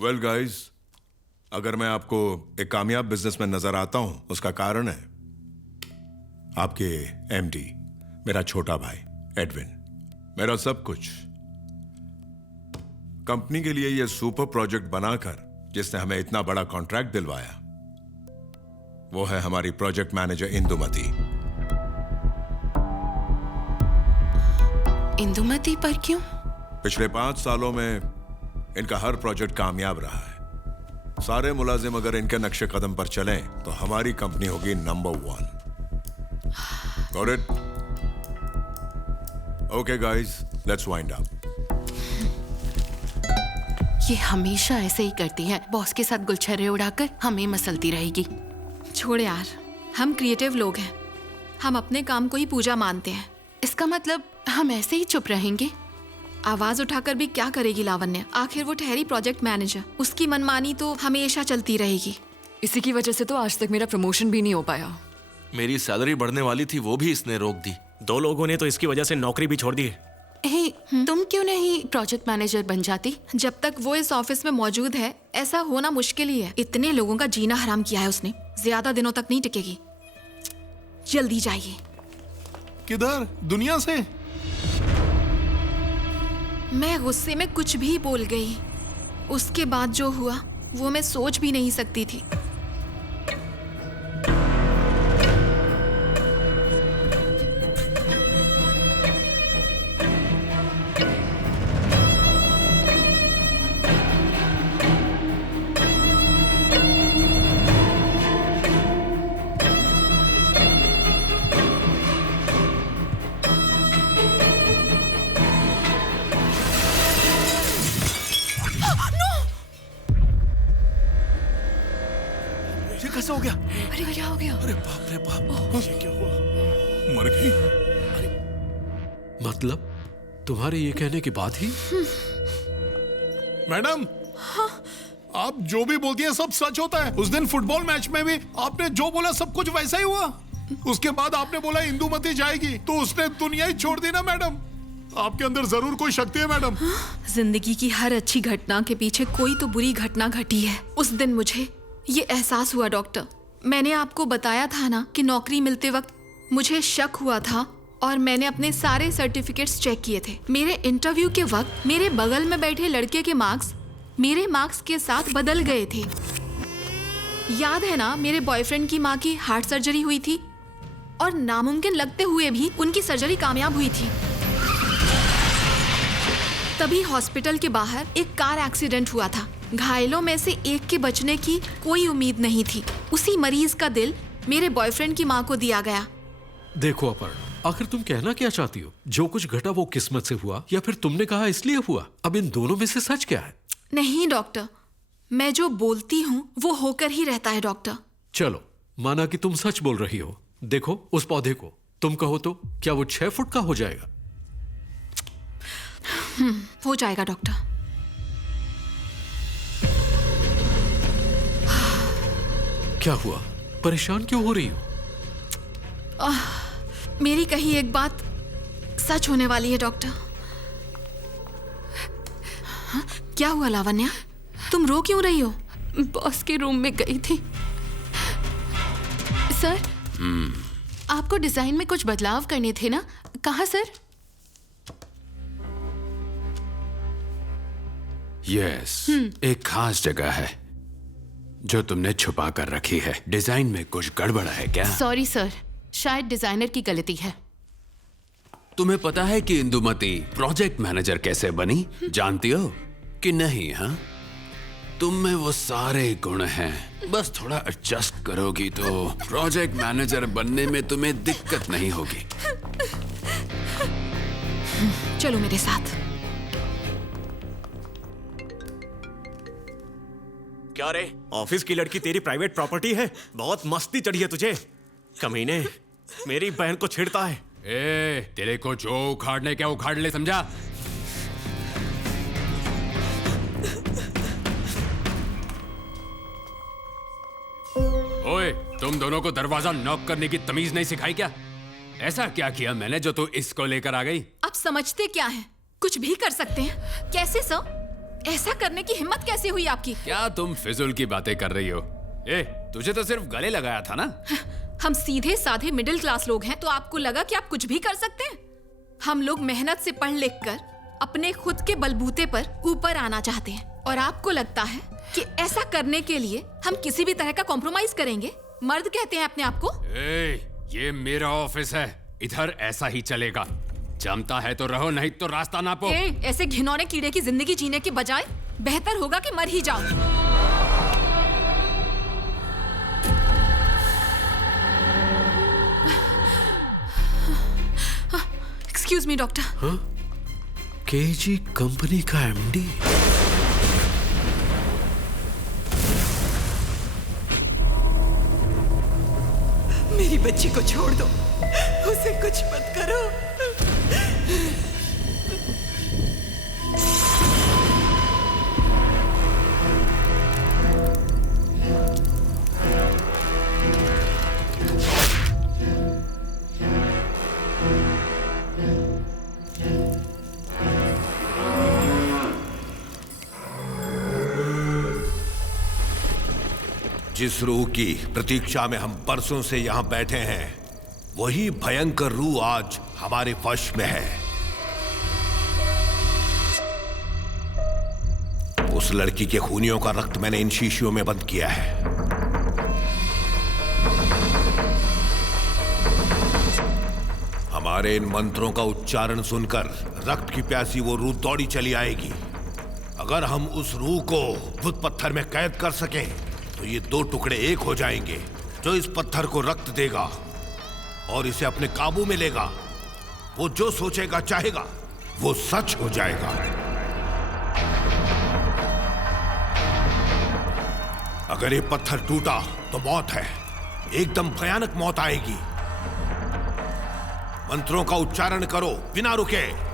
Well guys, अगर मैं आपको एक कामयाब बिजनेसमैन नजर आता हूं, उसका कारण है आपके एमडी, मेरा छोटा भाई एडविन, मेरा सब कुछ। कंपनी के लिए यह सुपर प्रोजेक्ट बनाकर जिसने हमें इतना बड़ा कॉन्ट्रैक्ट दिलवाया, वो है हमारी प्रोजेक्ट मैनेजर इंदुमती। इंदुमती पर क्यों? पिछले 5 सालों में इनका हर प्रोजेक्ट कामयाब रहा है। सारे मुलाजिम अगर इनके नक्शे कदम पर चलें तो हमारी कंपनी होगी number 1। Got it? Okay guys, let's wind up. ये हमेशा ऐसे ही करती है, बॉस के साथ गुलछर्रे उड़ाकर हमें मसलती रहेगी। छोड़ यार, हम क्रिएटिव लोग हैं, हम अपने काम को ही पूजा मानते हैं। इसका मतलब हम ऐसे ही चुप रहेंगे? आवाज उठाकर भी क्या करेगी लावण्य? आखिर वो ठहरी प्रोजेक्ट मैनेजर, उसकी मनमानी तो हमेशा चलती रहेगी। इसी की वजह से तो आज तक मेरा प्रमोशन भी नहीं हो पाया। मेरी सैलरी बढ़ने वाली थी, वो भी इसने रोक दी। 2 लोगों ने तो इसकी वजह से नौकरी भी छोड़ दी। तुम क्यों नहीं प्रोजेक्ट मैनेजर बन जाती? जब तक वो इस ऑफिस में मौजूद है ऐसा होना मुश्किल ही है। इतने लोगों का जीना हराम किया है उसने, ज्यादा दिनों तक नहीं टिकेगी। जल्दी जाइए। किधर? दुनिया से? मैं गुस्से में कुछ भी बोल गई। उसके बाद जो हुआ वो मैं सोच भी नहीं सकती थी। कैसे हो गया? अरे क्या हो गया? अरे बाप रे बाप, ये क्या हुआ? मर गई? मतलब तुम्हारे ये कहने के बाद ही? मैडम, आप जो भी बोलती हैं सब सच होता है। उस दिन फुटबॉल मैच में भी आपने जो बोला सब कुछ वैसा ही हुआ। उसके बाद आपने बोला इंदुमती जाएगी, तो उसने दुनिया ही छोड़ दी ना मैडम। आपके अंदर जरूर कोई शक्ति है मैडम। जिंदगी की हर अच्छी घटना के पीछे कोई तो बुरी घटना घटी है। उस दिन मुझे ये एहसास हुआ डॉक्टर। मैंने आपको बताया था ना कि नौकरी मिलते वक्त मुझे शक हुआ था और मैंने अपने सारे सर्टिफिकेट्स चेक किए थे। मेरे इंटरव्यू के वक्त मेरे बगल में बैठे लड़के के मार्क्स मेरे मार्क्स के साथ बदल गए थे। याद है ना, मेरे बॉयफ्रेंड की माँ की हार्ट सर्जरी हुई थी और नामुमकिन लगते हुए भी उनकी सर्जरी कामयाब हुई थी। तभी हॉस्पिटल के बाहर एक कार एक्सीडेंट हुआ था। घायलों में से एक के बचने की कोई उम्मीद नहीं थी। उसी मरीज का दिल मेरे बॉयफ्रेंड की माँ को दिया गया। देखो अपर, आखिर तुम कहना क्या चाहती हो? जो कुछ घटा वो किस्मत से हुआ या फिर तुमने कहा इसलिए हुआ? अब इन दोनों में से सच क्या है? नहीं डॉक्टर, मैं जो बोलती हूँ वो होकर ही रहता है डॉक्टर। चलो, माना कि तुम सच बोल रही हो। देखो उस पौधे को, तुम कहो तो क्या वो 6 फुट का हो जाएगा? हो जाएगा डॉक्टर। क्या हुआ? परेशान क्यों हो रही हो? मेरी कही एक बात सच होने वाली है डॉक्टर। हाँ? क्या हुआ लावण्या? तुम रो क्यों रही हो? बॉस के रूम में गई थी। सर, आपको डिजाइन में कुछ बदलाव करने थे ना? कहाँ सर? यस, एक खास जगह है जो तुमने छुपा कर रखी है। डिजाइन में कुछ गड़बड़ है क्या? सॉरी सर, शायद डिजाइनर की गलती है। तुम्हें पता है कि इंदुमती प्रोजेक्ट मैनेजर कैसे बनी? जानती हो कि नहीं? हाँ, तुम में वो सारे गुण हैं, बस थोड़ा एडजस्ट करोगी तो प्रोजेक्ट मैनेजर बनने में तुम्हें दिक्कत नहीं होगी। चलो मेरे साथ। क्या रे, ऑफिस की लड़की तेरी प्राइवेट प्रॉपर्टी है? बहुत मस्ती चढ़ी है तुझे। कमीने, मेरी बहन को छेड़ता है। तेरे को जो उखाड़ने क्या उखाड़ ले, समझा? ओए, तुम दोनों को दरवाजा नॉक करने की तमीज नहीं सिखाई क्या? ऐसा क्या किया मैंने जो तू इसको लेकर आ गई? आप समझते क्या है? कुछ भी कर सकते हैं। कैसे सर? ऐसा करने की हिम्मत कैसे हुई आपकी? क्या तुम फिजुल की बातें कर रही हो? ए, तुझे तो सिर्फ गले लगाया था ना। हम सीधे साधे मिडिल क्लास लोग हैं, तो आपको लगा कि आप कुछ भी कर सकते हैं? हम लोग मेहनत से पढ़ लिख कर अपने खुद के बलबूते पर ऊपर आना चाहते हैं, और आपको लगता है कि ऐसा करने के लिए हम किसी भी तरह का कॉम्प्रोमाइज करेंगे? मर्द कहते हैं अपने आप को? ये मेरा ऑफिस है, इधर ऐसा ही चलेगा। जमता है तो रहो, नहीं तो रास्ता नापो। ऐसे घिनौने कीड़े की जिंदगी जीने के बजाय बेहतर होगा कि मर ही जाओ। Excuse me doctor. KG company का एमडी? मेरी बच्ची को छोड़ दो, उसे कुछ मत करो। जिस रूह की प्रतीक्षा में हम बरसों से यहां बैठे हैं, वही भयंकर रूह आज हमारे वश में है। उस लड़की के खूनियों का रक्त मैंने इन शीशियों में बंद किया है। हमारे इन मंत्रों का उच्चारण सुनकर रक्त की प्यासी वो रूह दौड़ी चली आएगी। अगर हम उस रूह को बुत पत्थर में कैद कर सकें तो ये दो टुकड़े एक हो जाएंगे। जो इस पत्थर को रक्त देगा और इसे अपने काबू में लेगा, वो जो सोचेगा चाहेगा वो सच हो जाएगा। अगर ये पत्थर टूटा तो मौत है, एकदम भयानक मौत आएगी। मंत्रों का उच्चारण करो बिना रुके।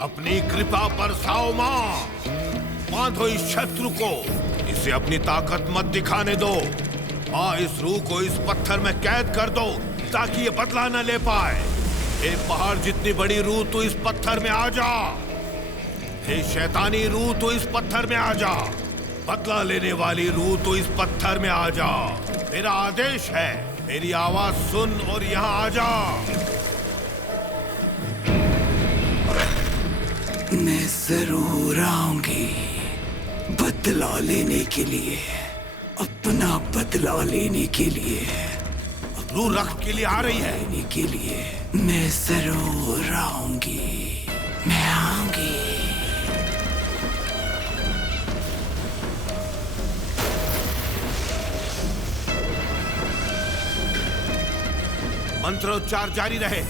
अपनी कृपा बरसाओ मां, बांधो इस शत्रु को, इसे अपनी ताकत मत दिखाने दो। मां, इस रूह को इस पत्थर में कैद कर दो ताकि ये बदला न ले पाए। हे पहाड़ जितनी बड़ी रूह, तू इस पत्थर में आ जा। हे शैतानी रूह, तू इस पत्थर में आ जा। बदला लेने वाली रूह, तू इस पत्थर में आ जा। मेरा आदेश है, मेरी आवाज सुन और यहाँ आ जा। मैं जरूर आऊंगी बदला लेने के लिए, अपना बदला लेने के लिए। रूह रक्त के लिए आ रही है। लेने के लिए मैं जरूर आऊंगी, मैं आऊंगी। मंत्रोच्चार जारी रहे।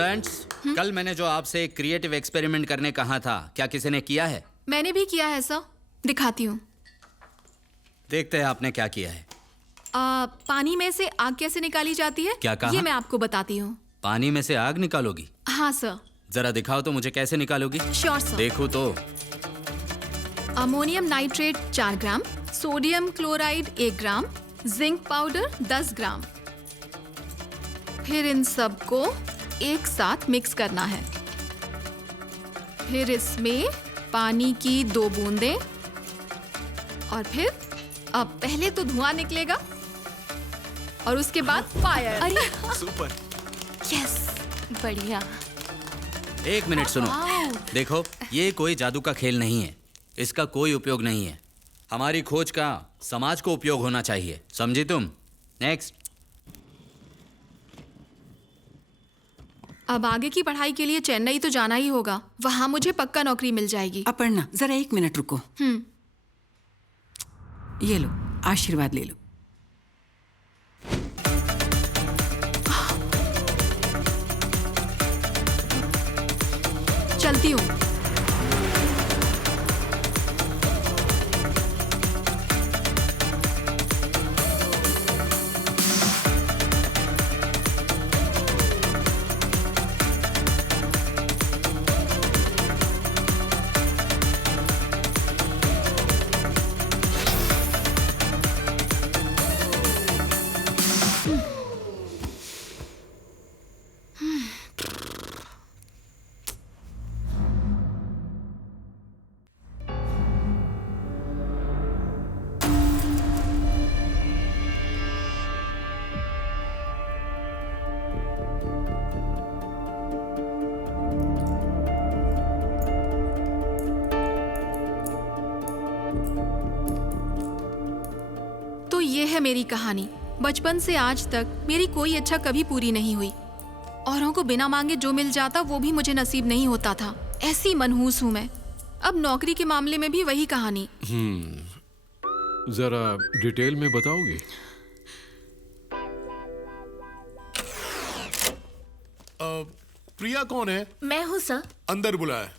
स्टूडेंट्स, कल मैंने जो आपसे एक क्रिएटिव एक्सपेरिमेंट करने कहा था, क्या किसी ने किया है? मैंने भी किया है सर, दिखाती हूँ। देखते हैं आपने क्या किया है। पानी में से आग कैसे निकाली जाती है? क्या कहा? ये मैं आपको बताती हूँ। पानी में से आग निकालोगी? हाँ सर। जरा दिखाओ तो मुझे कैसे निकालोगी। Sure sir. देखो तो। अमोनियम नाइट्रेट 4 ग्राम, सोडियम क्लोराइड 1 ग्राम, जिंक पाउडर 10 ग्राम। फिर इन सबको एक साथ मिक्स करना है। फिर इसमें पानी की 2 बूंदें और फिर अब पहले तो धुआं निकलेगा और उसके बाद फायर। अरे सुपर। यस, बढ़िया। एक मिनट सुनो। देखो, ये कोई जादू का खेल नहीं है, इसका कोई उपयोग नहीं है। हमारी खोज का समाज को उपयोग होना चाहिए, समझी तुम? नेक्स्ट। अब आगे की पढ़ाई के लिए चेन्नई तो जाना ही होगा, वहां मुझे पक्का नौकरी मिल जाएगी। अपर्णा, जरा 1 मिनट रुको। ये लो, आशीर्वाद ले लो। चलती हूँ। तो ये है मेरी कहानी। बचपन से आज तक मेरी कोई इच्छा कभी पूरी नहीं हुई। औरों को बिना मांगे जो मिल जाता वो भी मुझे नसीब नहीं होता था। ऐसी मनहूस हूँ मैं। अब नौकरी के मामले में भी वही कहानी। जरा डिटेल में बताओगे? प्रिया कौन है? मैं हूँ सर। अंदर बुलाया।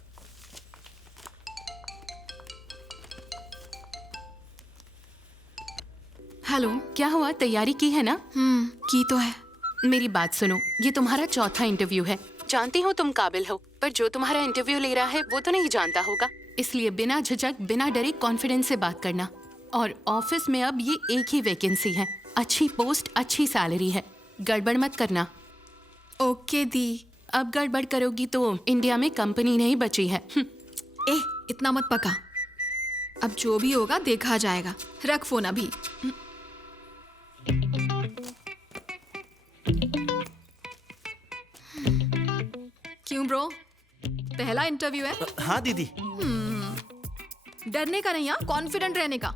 हेलो, क्या हुआ? तैयारी की है ना? की तो है। मेरी बात सुनो, ये तुम्हारा चौथा इंटरव्यू है। जानती हूँ तुम काबिल हो, पर जो तुम्हारा इंटरव्यू ले रहा है वो तो नहीं जानता होगा। इसलिए बिना झिझक, बिना डरे कॉन्फिडेंस से बात करना। और ऑफिस में अब ये एक ही वैकेंसी है, अच्छी पोस्ट, अच्छी सैलरी है। गड़बड़ मत करना। ओके दी। अब गड़बड़ करोगी तो इंडिया में कंपनी नहीं बची है। इतना मत पका। अब जो भी होगा देखा जाएगा। रख फोन अभी। क्यों ब्रो, पहला इंटरव्यू है? हाँ दीदी। डरने का नहीं, हाँ, कॉन्फिडेंट रहने का।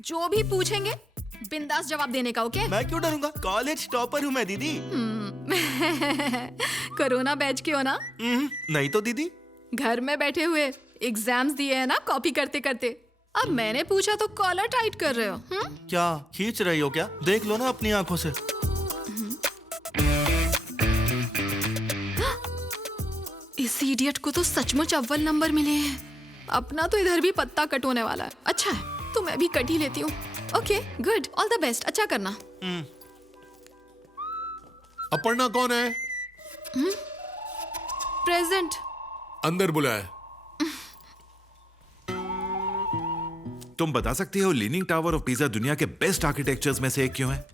जो भी पूछेंगे बिंदास जवाब देने का। ओके? मैं क्यों डरूंगा, कॉलेज टॉपर हूँ मैं दीदी। कोरोना बैच के हो ना? नहीं तो दीदी। घर में बैठे हुए एग्जाम्स दिए हैं ना कॉपी करते करते। अब मैंने पूछा तो कॉलर टाइट कर रहे हो। क्या खींच रही हो क्या? देख लो ना अपनी आंखों से। इस इडियट को तो सचमुच अव्वल नंबर मिले हैं। अपना तो इधर भी पत्ता कट होने वाला है। अच्छा है तो मैं भी कट ही लेती हूँ। Okay, good, all the best. अच्छा करना। अपर्णा कौन है? प्रेजेंट। अंदर बुलाया। तुम बता सकती हो लीनिंग टावर ऑफ पिज़ा दुनिया के बेस्ट आर्किटेक्चर्स में से एक क्यों है?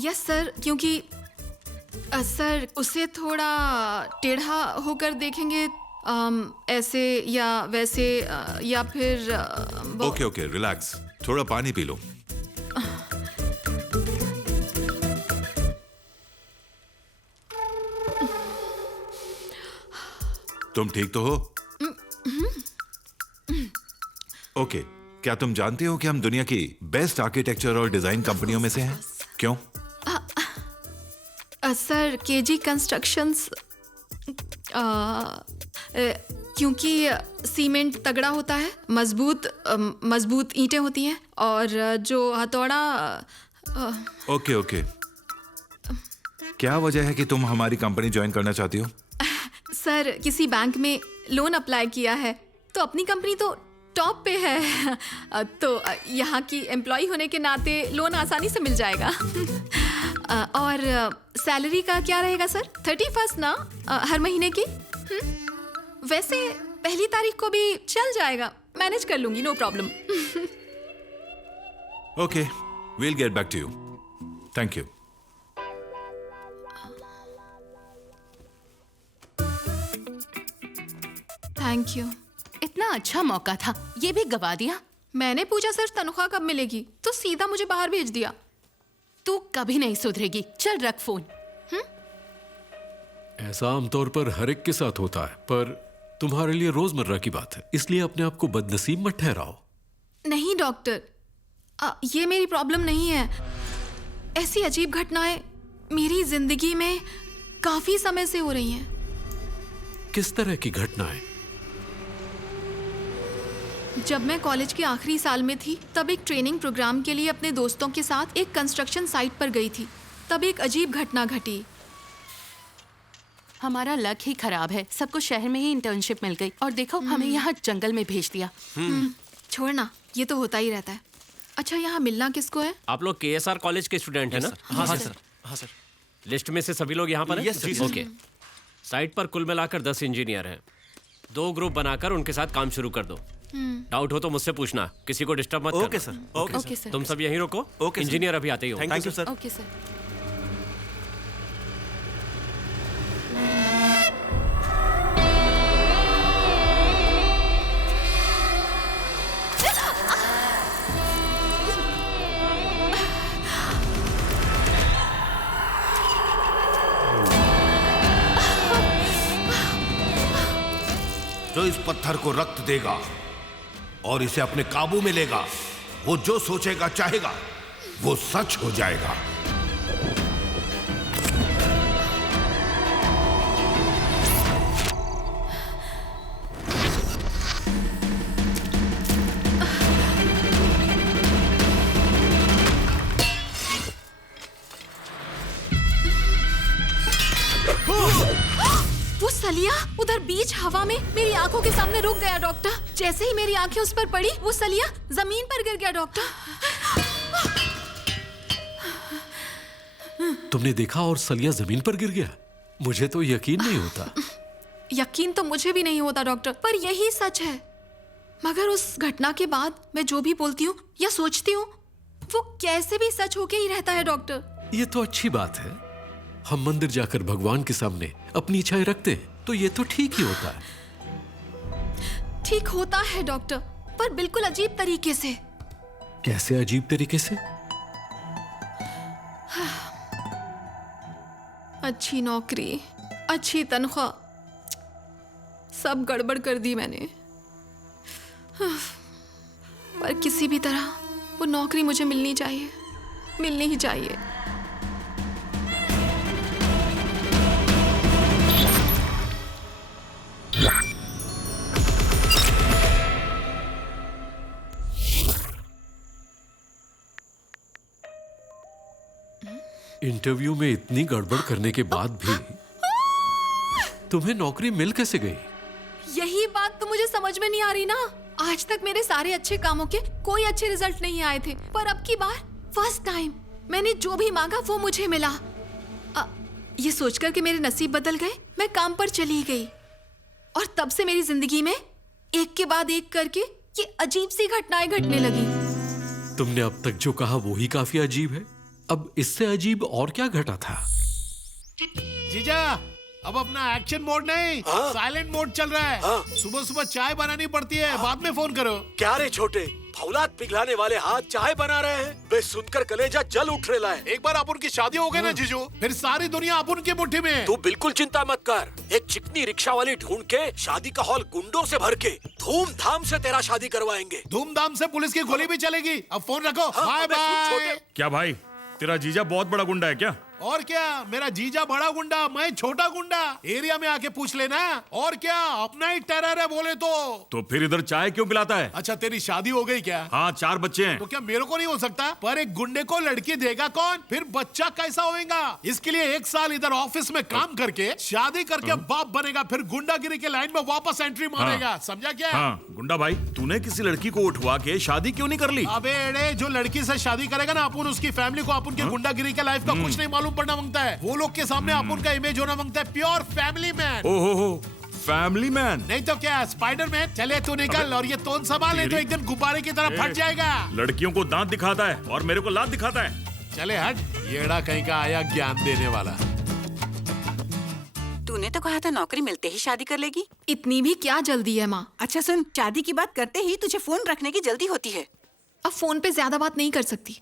यस सर, क्योंकि सर उसे थोड़ा टेढ़ा होकर देखेंगे, ऐसे या वैसे, या फिर ओके ओके, रिलैक्स, थोड़ा पानी पी लो। तुम ठीक तो हो? ओके, क्या तुम जानते हो कि हम दुनिया की बेस्ट आर्किटेक्चर और डिजाइन कंपनियों में से हैं? क्यों? सर केजी कंस्ट्रक्शंस, क्योंकि सीमेंट तगड़ा होता है, मजबूत ईंटें होती हैं, और जो हथौड़ा। ओके ओके, क्या वजह है कि तुम हमारी कंपनी ज्वाइन करना चाहती हो? सर किसी बैंक में लोन अप्लाई किया है तो अपनी कंपनी तो टॉप पे है तो यहाँ की एम्प्लॉय होने के नाते लोन आसानी से मिल जाएगा। और सैलरी का क्या रहेगा सर? 31 ना हर महीने की? वैसे पहली तारीख को भी चल जाएगा, मैनेज कर लूंगी, no problem. Okay, we'll get back to you. Thank you. Thank you. इतना अच्छा मौका था, ये भी गवा दिया। मैंने पूछा सर तनख्वाह कब मिलेगी तो सीधा मुझे बाहर भेज दिया। तू कभी नहीं सुधरेगी, चल रख फोन। ऐसा आमतौर पर हर एक के साथ होता है, पर तुम्हारे लिए रोजमर्रा की बात है, इसलिए अपने आप को बदनसीब मत ठहराओ। नहीं डॉक्टर, ये मेरी प्रॉब्लम नहीं है। ऐसी अजीब घटनाएं मेरी जिंदगी में काफी समय से हो रही हैं। किस तरह की घटनाएं? जब मैं कॉलेज के आखिरी साल में थी तब एक ट्रेनिंग प्रोग्राम के लिए अपने दोस्तों के साथ एक कंस्ट्रक्शन साइट पर गई थी। तब एक अजीब घटना घटी। हमारा लक ही खराब है, सबको शहर में ही इंटर्नशिप मिल गई और देखो हमें यहाँ जंगल में भेज दिया। छोड़ना, ये तो होता ही रहता है। अच्छा, यहाँ मिलना किसको है? आप लोग KSR कॉलेज के स्टूडेंट हैं ना? हाँ सर। हाँ सर। लिस्ट में से सभी लोग यहाँ पर हैं? Yes, sir. ओके। साइट पर कुल मिलाकर 10 इंजीनियर हैं। 2 ग्रुप बनाकर उनके साथ काम शुरू कर दो। डाउट हो तो मुझसे पूछना, किसी को डिस्टर्ब मत करना। Okay sir. Okay sir. तुम सब यहीं रुको। Okay sir. इंजीनियर अभी आते ही हो। Thank you sir. Okay sir. जो इस पत्थर को रक्त देगा और इसे अपने काबू में लेगा, वो जो सोचेगा चाहेगा वो सच हो जाएगा। वो सलिया उधर बीच हवा में मेरी आंखों के सामने रुक गया डॉक्टर। जैसे ही मेरी आंखें उस पर पड़ी वो सलिया जमीन पर गिर गया डॉक्टर। तुमने देखा और सलिया जमीन पर गिर गया? मुझे तो यकीन नहीं होता। यकीन तो मुझे भी नहीं होता डॉक्टर, पर यही सच है। मगर उस घटना के बाद मैं जो भी बोलती हूँ या सोचती हूँ वो कैसे भी सच होके ही रहता है डॉक्टर। ये तो अच्छी बात है। हम मंदिर जाकर भगवान के सामने अपनी इच्छाएं रखते हैं तो ये तो ठीक ही होता है। ठीक होता है डॉक्टर, पर बिल्कुल अजीब तरीके से। कैसे अजीब तरीके से? अच्छी नौकरी, अच्छी तनख्वाह, सब गड़बड़ कर दी मैंने। पर किसी भी तरह वो नौकरी मुझे मिलनी चाहिए, मिलनी ही चाहिए। इंटरव्यू में इतनी गड़बड़ करने के बाद भी तुम्हें नौकरी मिल कैसे गई? यही बात तो मुझे समझ में नहीं आ रही ना। आज तक मेरे सारे अच्छे कामों के कोई अच्छे रिजल्ट नहीं आए थे, पर अब की बार फर्स्ट टाइम मैंने जो भी मांगा वो मुझे मिला। ये सोचकर कि मेरे नसीब बदल गए, मैं काम पर चली गई और तब से मेरी जिंदगी में एक के बाद एक करके ये अजीब सी घटनाएं घटने लगी। तुमने अब तक जो कहा वो ही काफी अजीब है। अब इससे अजीब और क्या घटा था? जीजा, अब अपना एक्शन मोड नहीं, साइलेंट मोड चल रहा है। सुबह सुबह चाय बनानी पड़ती है, बाद में फोन करो। क्या रे छोटे, फौलाद पिघलाने वाले हाथ चाय बना रहे हैं? बे सुनकर कलेजा जल उठ रहा है। एक बार अपन की शादी हो गई ना जीजू, फिर सारी दुनिया अपन की मुट्ठी में। तू बिल्कुल चिंता मत कर। एक चिकनी रिक्शा वाली ढूंढ के शादी का हॉल गुंडों से भर के धूमधाम से तेरा शादी करवाएंगे। धूमधाम से पुलिस की गोली भी चलेगी। अब फोन रखो, बाय बाय। क्या भाई, तेरा जीजा बहुत बड़ा गुंडा है क्या? और क्या, मेरा जीजा बड़ा गुंडा, मैं छोटा गुंडा। एरिया में आके पूछ लेना। और क्या, अपना ही टेरर है बोले तो फिर इधर चाय क्यों पिलाता है? अच्छा, तेरी शादी हो गई क्या? हाँ, 4 बच्चे हैं। तो क्या मेरे को नहीं हो सकता? पर एक गुंडे को लड़की देगा कौन? फिर बच्चा कैसा होएगा? इसके लिए 1 साल इधर ऑफिस में काम करके शादी करके बाप बनेगा, फिर गुंडागिरी के लाइन में वापस एंट्री मारेगा। समझा क्या? हाँ, गुंडा भाई, तूने किसी लड़की को उठवा के शादी क्यों नहीं कर ली? अबे एड़े, जो लड़की से शादी करेगा ना, अपन उसकी फैमिली को अपन के गुंडागिरी के लाइफ का कुछ नहीं मालूम पड़ना मांगता है। वो लोग के सामने अपन का इमेज होना मांगता है, प्योर फैमिली मैन। ओहो, फैमिली मैन नहीं तो क्या, स्पाइडर मैन। चले तू निकल और ये तोन संभाल, नहीं तो एक दिन गुब्बारे की तरह फट जाएगा। लड़कियों को दांत दिखाता है और मेरे को लात दिखाता है। चले हट, येड़ा कहीं का आया ज्ञान देने वाला। तूने तो कहा था नौकरी मिलते ही शादी कर लेगी। इतनी भी क्या जल्दी है माँ? अच्छा सुन, शादी की बात करते ही तुझे फोन रखने की जल्दी होती है। अब फोन पे ज्यादा बात नहीं कर सकती।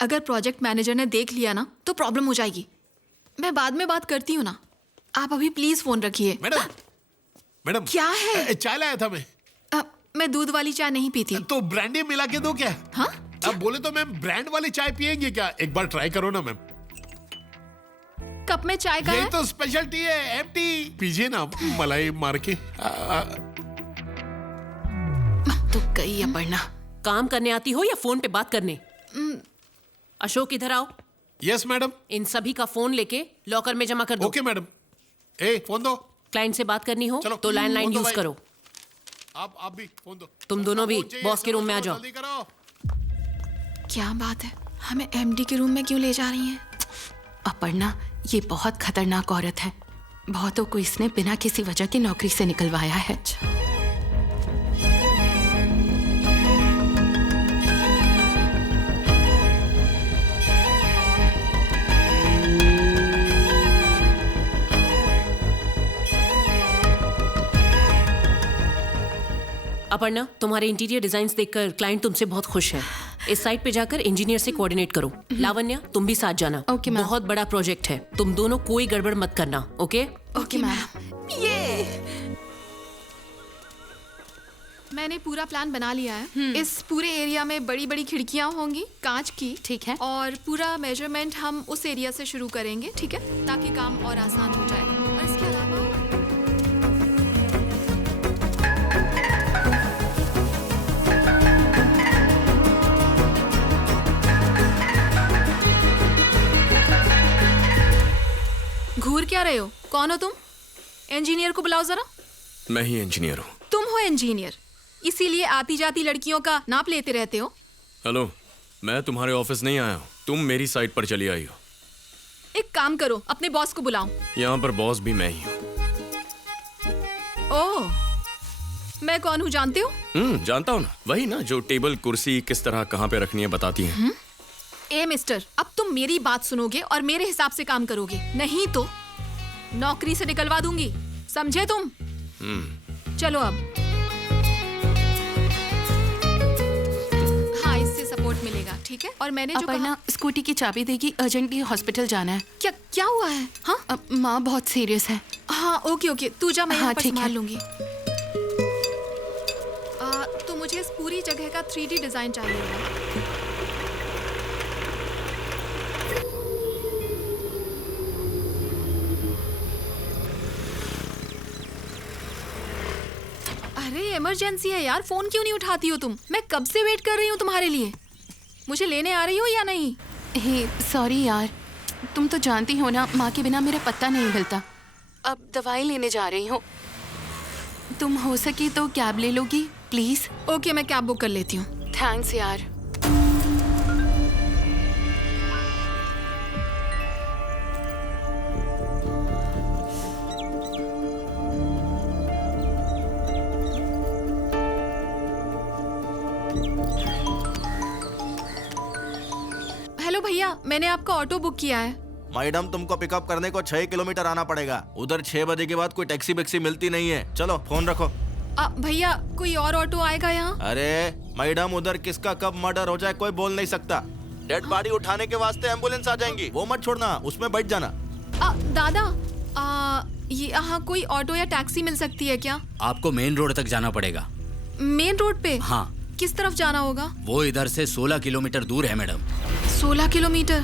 अगर प्रोजेक्ट मैनेजर ने देख लिया ना तो प्रॉब्लम हो जाएगी। मैं बाद में बात करती हूँ ना, आप अभी प्लीज फोन रखिए। मैडम क्या है? चाय लाया था मैं। मैं दूध वाली चाय नहीं पीती। तो ब्रांडी मिला के दो क्या? हाँ? अब बोले तो मैम ब्रांड वाली चाय पियेंगे क्या? एक बार ट्राई करो ना मैम। कप में चाय का यही है? तो स्पेशलिटी है, एमटी पीजिए ना मलाई मार के। तो गई अपर्णा। काम करने आती हो या फोन पे बात करने? अशोक इधर आओ। Yes madam. इन सभी का फोन लेके लॉकर में जमा कर दो। Okay madam. ए फोन दो। क्लाइंट से बात करनी हो तो लैंडलाइन यूज करो। आप भी फोन दो। तुम दोनों भी बॉस के रूम में आ जाओ। जल्दी करो। क्या बात है, हमें एमडी के रूम में क्यों ले जा रही हैं? अपर्णा, ये बहुत खतरनाक औरत है। बहुतों को इसने बिना किसी वजह की नौकरी से निकलवाया है। अपर्णा, तुम्हारे इंटीरियर डिजाइन्स देखकर क्लाइंट तुमसे बहुत खुश है। इस साइट पे जाकर इंजीनियर से कोऑर्डिनेट करो। लावण्या, तुम भी साथ जाना। Okay ma'am. बहुत बड़ा प्रोजेक्ट है, तुम दोनों कोई गड़बड़ मत करना। ओके? Okay ma'am. ये मैंने पूरा प्लान बना लिया है। इस पूरे एरिया में बड़ी बड़ी खिड़कियां होंगी कांच की। ठीक है। और पूरा मेजरमेंट हम उस एरिया से शुरू करेंगे, ठीक है, ताकि काम और आसान हो जाए। और इसके अलावा घूर क्या रहे हो? कौन हो तुम? इंजीनियर को बुलाओ जरा। मैं ही इंजीनियर हूँ। तुम हो इंजीनियर, इसीलिए आती जाती लड़कियों का नाप लेते रहते हो। हेलो, मैं तुम्हारे ऑफिस नहीं आया हूँ, तुम मेरी साइट पर चली आई हो। एक काम करो, अपने बॉस को बुलाओ। यहाँ पर बॉस भी मैं ही हूँ। ओह, मैं कौन हूँ जानते हो? जानता हूँ ना, वही ना जो टेबल कुर्सी किस तरह कहाँ पे रखनी है बताती है। ए मिस्टर, अब तुम मेरी बात सुनोगे और मेरे हिसाब से काम करोगे, नहीं तो नौकरी से निकलवा दूंगी। समझे तुम? चलो अब। हाँ, इससे सपोर्ट मिलेगा, ठीक है। और मैंने जो अपर्णा, स्कूटी की चाबी देगी, अर्जेंटली हॉस्पिटल जाना है। क्या हुआ है? हाँ, माँ बहुत सीरियस है। हाँ ओके ओके, तू जा, मैं यहाँ पर ठीक है। संभाल लूंगी। तो मुझे इस पूरी जगह का 3D डिजाइन चाहिए होगा। अरे इमरजेंसी है यार, फोन क्यों नहीं उठाती हो तुम? मैं कब से वेट कर रही हूँ तुम्हारे लिए। मुझे लेने आ रही हो या नहीं? हे सॉरी यार, तुम तो जानती हो ना, माँ के बिना मेरा पत्ता नहीं हिलता। अब दवाई लेने जा रही हूँ। तुम हो सके तो कैब ले लोगी प्लीज? ओके, मैं कैब बुक कर लेती हूँ। थैंक्स यार। हेलो भैया, मैंने आपका ऑटो बुक किया है। मैडम, तुमको पिकअप करने को 6 किलोमीटर आना पड़ेगा। उधर 6 बजे के बाद कोई टैक्सी वैक्सी मिलती नहीं है। चलो फोन रखो। भैया, कोई और ऑटो आएगा यहाँ? अरे मैडम, उधर किसका कब मर्डर हो जाए कोई बोल नहीं सकता। डेड बॉडी उठाने के वास्ते एम्बुलेंस आ जाएंगी, वो मत छोड़ना, उसमें बैठ जाना। दादा, ये यहाँ कोई ऑटो या टैक्सी मिल सकती है क्या? आपको मेन रोड तक जाना पड़ेगा। मेन रोड पे? हाँ। किस तरफ जाना होगा? वो इधर से 16 किलोमीटर दूर है मैडम। 16 किलोमीटर?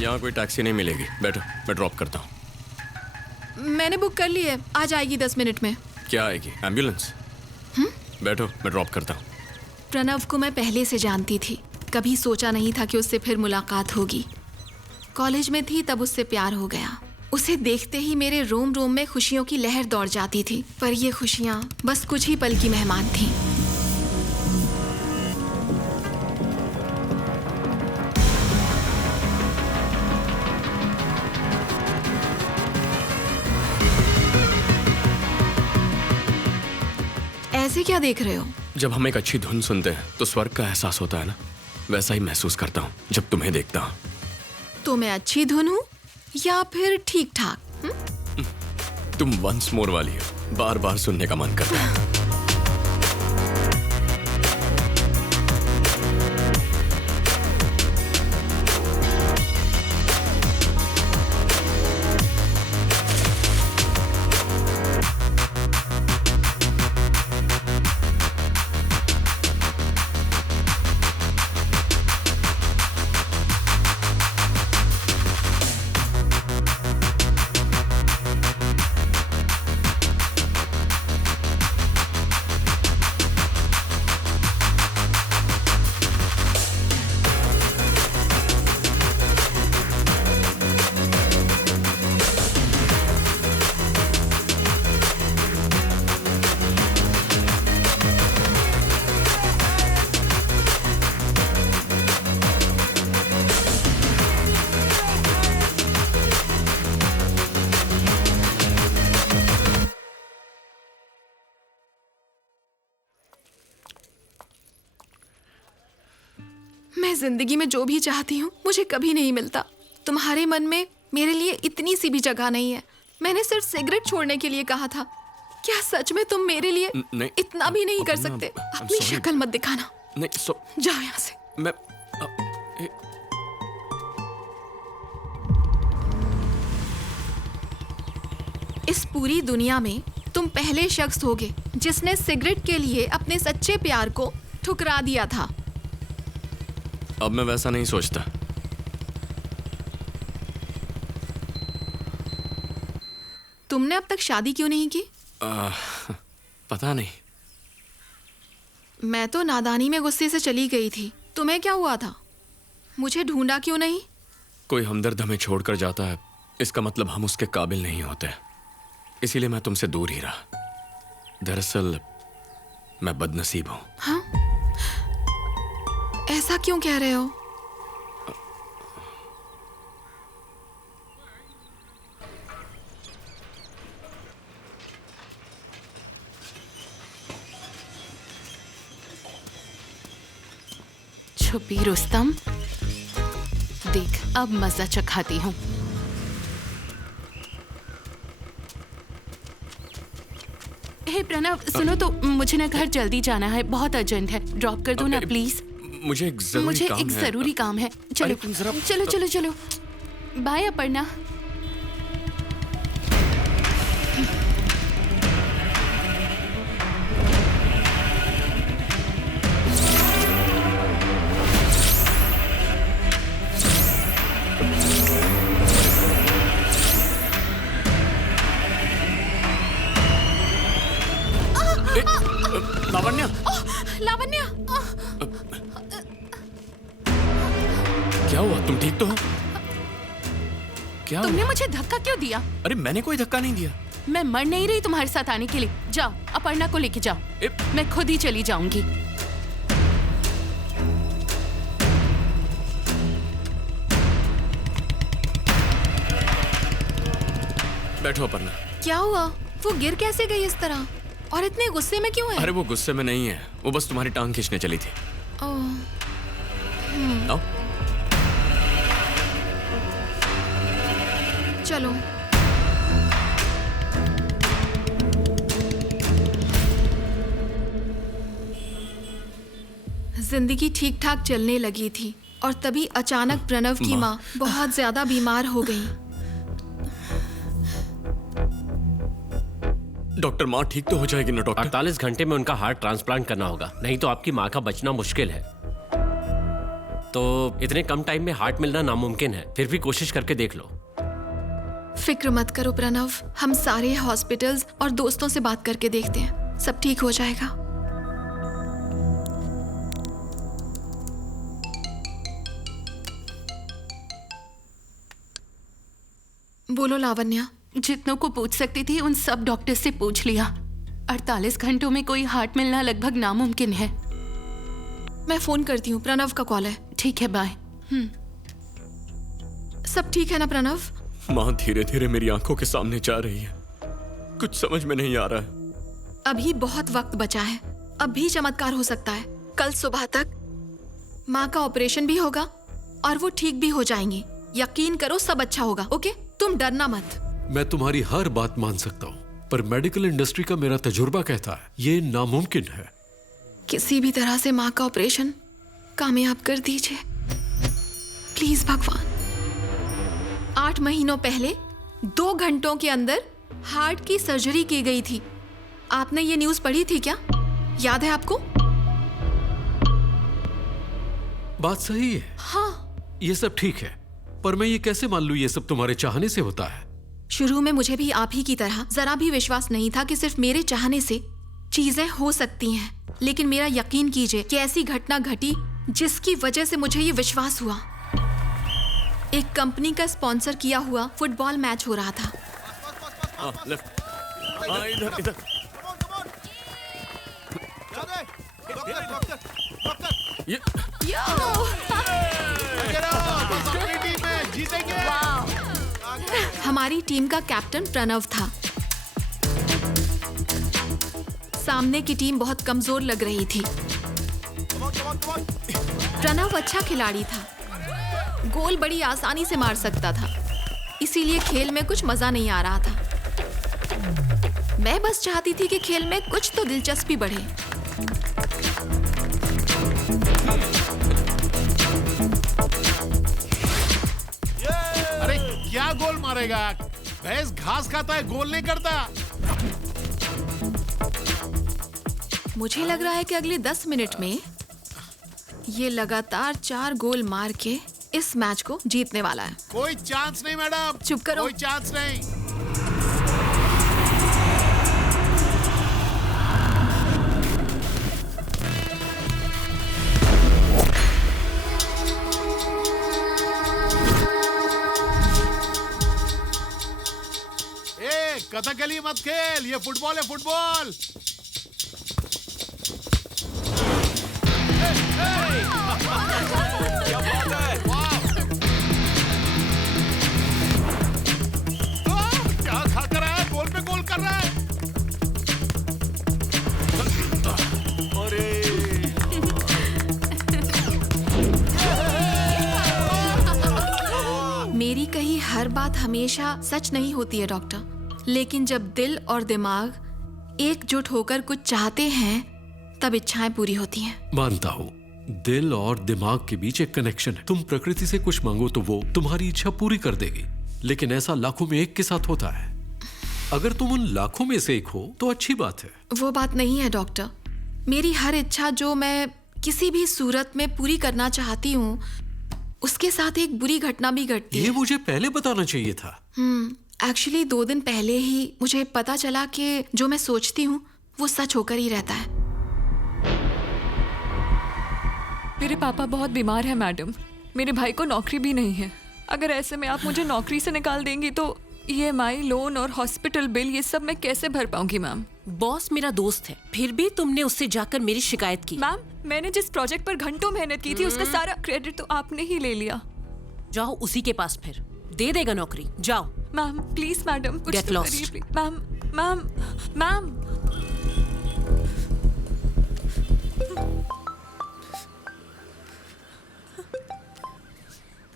यहाँ कोई टैक्सी नहीं मिलेगी, बैठो मैं ड्रॉप करता हूँ। मैंने बुक कर ली है, आ जाएगी 10 मिनट में। क्या आएगी? एम्बुलेंस? बैठो मैं ड्रॉप करता हूँ। प्रणव को मैं पहले से जानती थी, कभी सोचा नहीं था कि उससे फिर मुलाकात होगी। कॉलेज में थी तब उससे प्यार हो गया। उसे देखते ही मेरे रोम रोम में खुशियों की लहर दौड़ जाती थी, पर ये खुशियाँ बस कुछ ही पल की मेहमान थीं। ऐसे क्या देख रहे हो? जब हम एक अच्छी धुन सुनते हैं तो स्वर्ग का एहसास होता है ना, वैसा ही महसूस करता हूँ जब तुम्हें देखता हूँ। तो मैं अच्छी धुन हूँ या फिर ठीक ठाक? तुम वंस मोर वाली हो, बार बार सुनने का मन करता है। मैं जिंदगी में जो भी चाहती हूँ मुझे कभी नहीं मिलता। तुम्हारे मन में मेरे लिए इतनी सी भी जगह नहीं है। मैंने सिर्फ सिगरेट छोड़ने के लिए कहा था। क्या सच में तुम मेरे लिए इतना भी नहीं कर सकते? अपनी शक्ल मत दिखाना। नहीं, जाओ यहाँ से। मैं इस पूरी दुनिया में तुम पहले शख्स होगे जिसने सिगरेट के लिए अपने सच्चे प्यार को ठुकरा दिया था। अब मैं वैसा नहीं सोचता। तुमने अब तक शादी क्यों नहीं की? पता नहीं। मैं तो नादानी में गुस्से से चली गई थी। तुम्हें क्या हुआ था? मुझे ढूंढा क्यों नहीं? कोई हमदर्द हमें छोड़कर जाता है, इसका मतलब हम उसके काबिल नहीं होते, इसीलिए मैं तुमसे दूर ही रहा। दरअसल मैं बदनसीब हूं। हाँ? ऐसा क्यों कह रहे हो? छुपी रुस्तम, देख अब मजा चखाती हूँ। हे प्रणव, सुनो तो, मुझे ना घर जल्दी जाना है, बहुत अर्जेंट है। ड्रॉप कर दो ना प्लीज। मुझे एक जरूरी काम है। चलो चलो चलो चलो। बाय अपर्णा। लावण्या, लावण्या, क्या हुआ? तुम ठीक तो हो? क्या तुमने हुआ? मुझे धक्का क्यों दिया? अरे मैंने कोई धक्का नहीं दिया। मैं मर नहीं रही तुम्हारे साथ आने के लिए। जाओ अपर्णा को लेके जाओ, मैं खुद ही चली जाऊंगी। बैठो अपर्णा। क्या हुआ? वो गिर कैसे गई इस तरह? और इतने गुस्से में क्यों है? अरे वो गुस्से में नहीं है, वो बस तुम्हारी टांग खींचने चली थी। आओ। चलो। जिंदगी ठीक ठाक चलने लगी थी और तभी अचानक प्रणव की माँ बहुत ज्यादा बीमार हो गई। डॉक्टर माँ ठीक तो हो जाएगी ना डॉक्टर? 48 घंटे में उनका हार्ट ट्रांसप्लांट करना होगा, नहीं तो आपकी माँ का बचना मुश्किल है। तो इतने कम टाइम में हार्ट मिलना नामुमकिन है, फिर भी कोशिश करके देख लो। फिक्र मत करो प्रणव, हम सारे हॉस्पिटल्स और दोस्तों से बात करके देखते हैं, सब ठीक हो जाएगा। बोलो लावण्या। जितनों को पूछ सकती थी उन सब डॉक्टर से पूछ लिया। 48 घंटों में कोई हार्ट मिलना लगभग नामुमकिन है। मैं फोन करती हूँ, प्रणव का कॉल है। ठीक है, बाय। सब ठीक है ना प्रणव? माँ धीरे धीरे मेरी आंखों के सामने जा रही है, कुछ समझ में नहीं आ रहा है। अभी बहुत वक्त बचा है, अब भी चमत्कार हो सकता है। कल सुबह तक माँ का ऑपरेशन भी होगा और वो ठीक भी हो जाएंगी। यकीन करो, सब अच्छा होगा। ओके, तुम डरना मत। मैं तुम्हारी हर बात मान सकता हूँ, पर मेडिकल इंडस्ट्री का मेरा तजुर्बा कहता है ये नामुमकिन है। किसी भी तरह से माँ का ऑपरेशन कामयाब कर दीजिए प्लीज भगवान। 8 महीनों पहले 2 घंटों के अंदर हार्ट की सर्जरी की गई थी। आपने ये न्यूज़ पढ़ी थी क्या? याद है आपको? बात सही है। हाँ, ये सब ठीक है, पर मैं ये कैसे मान लूं ये सब तुम्हारे चाहने से होता है? शुरू में मुझे भी आप ही की तरह जरा भी विश्वास नहीं था कि सिर्फ मेरे चाहने से चीजें हो सकती हैं, लेकिन मेरा यकीन कीजिए कि ऐसी घटना घटी जिसकी वजह से मुझे ये विश्वास हुआ। एक कंपनी का स्पॉन्सर किया हुआ फुटबॉल मैच हो रहा था। इधर हमारी टीम का कैप्टन प्रणव था। सामने की टीम बहुत कमजोर लग रही थी। प्रणव अच्छा खिलाड़ी था, गोल बड़ी आसानी से मार सकता था, इसीलिए खेल में कुछ मजा नहीं आ रहा था। मैं बस चाहती थी कि खेल में कुछ तो दिलचस्पी बढ़े। अरे क्या गोल मारेगा? भैंस घास खाता है, गोल नहीं करता। मुझे लग रहा है कि अगले 10 मिनट में ये लगातार 4 गोल मार के इस मैच को जीतने वाला है। कोई चांस नहीं मैडम। चुप करो। कोई चांस नहीं। ए, कथकली मत खेल, ये फुटबॉल है, फुटबॉल। क्या खा कर रहा है? गोल पे गोल कर रहा है। मेरी कही हर बात हमेशा सच नहीं होती है डॉक्टर, लेकिन जब दिल और दिमाग एकजुट होकर कुछ चाहते हैं तब इच्छाएं पूरी होती हैं। मानता हूँ, दिल और दिमाग के बीच एक कनेक्शन है। तुम प्रकृति से कुछ मांगो तो वो तुम्हारी इच्छा पूरी कर देगी, लेकिन ऐसा लाखों में एक के साथ होता है। अगर तुम उन लाखों में से एक हो तो अच्छी बात है। वो बात नहीं है डॉक्टर। मेरी हर इच्छा जो मैं किसी भी सूरत में पूरी करना चाहती हूँ, उसके साथ एक बुरी घटना भी घटती है। ये मुझे पहले बताना चाहिए था। एक्चुअली 2 दिन पहले ही मुझे पता चला कि जो मैं सोचती हूँ वो सच होकर ही रहता है। मेरे पापा बहुत बीमार हैं मैडम, मेरे भाई को नौकरी भी नहीं है। अगर ऐसे में आप मुझे नौकरी से निकाल देंगी तो EMI, लोन और हॉस्पिटल बिल ये सब मैं कैसे भर पाऊंगी मैम? बॉस मेरा दोस्त है, फिर भी तुमने उससे जाकर मेरी शिकायत की। मैम, मैंने जिस प्रोजेक्ट पर घंटों मेहनत की थी उसका सारा क्रेडिट तो आपने ही ले लिया। जाओ उसी के पास, फिर दे देगा नौकरी। जाओ। मैम प्लीज मैडम, कुछ Get तो lost. करिए प्लीज। मैम मैम मैम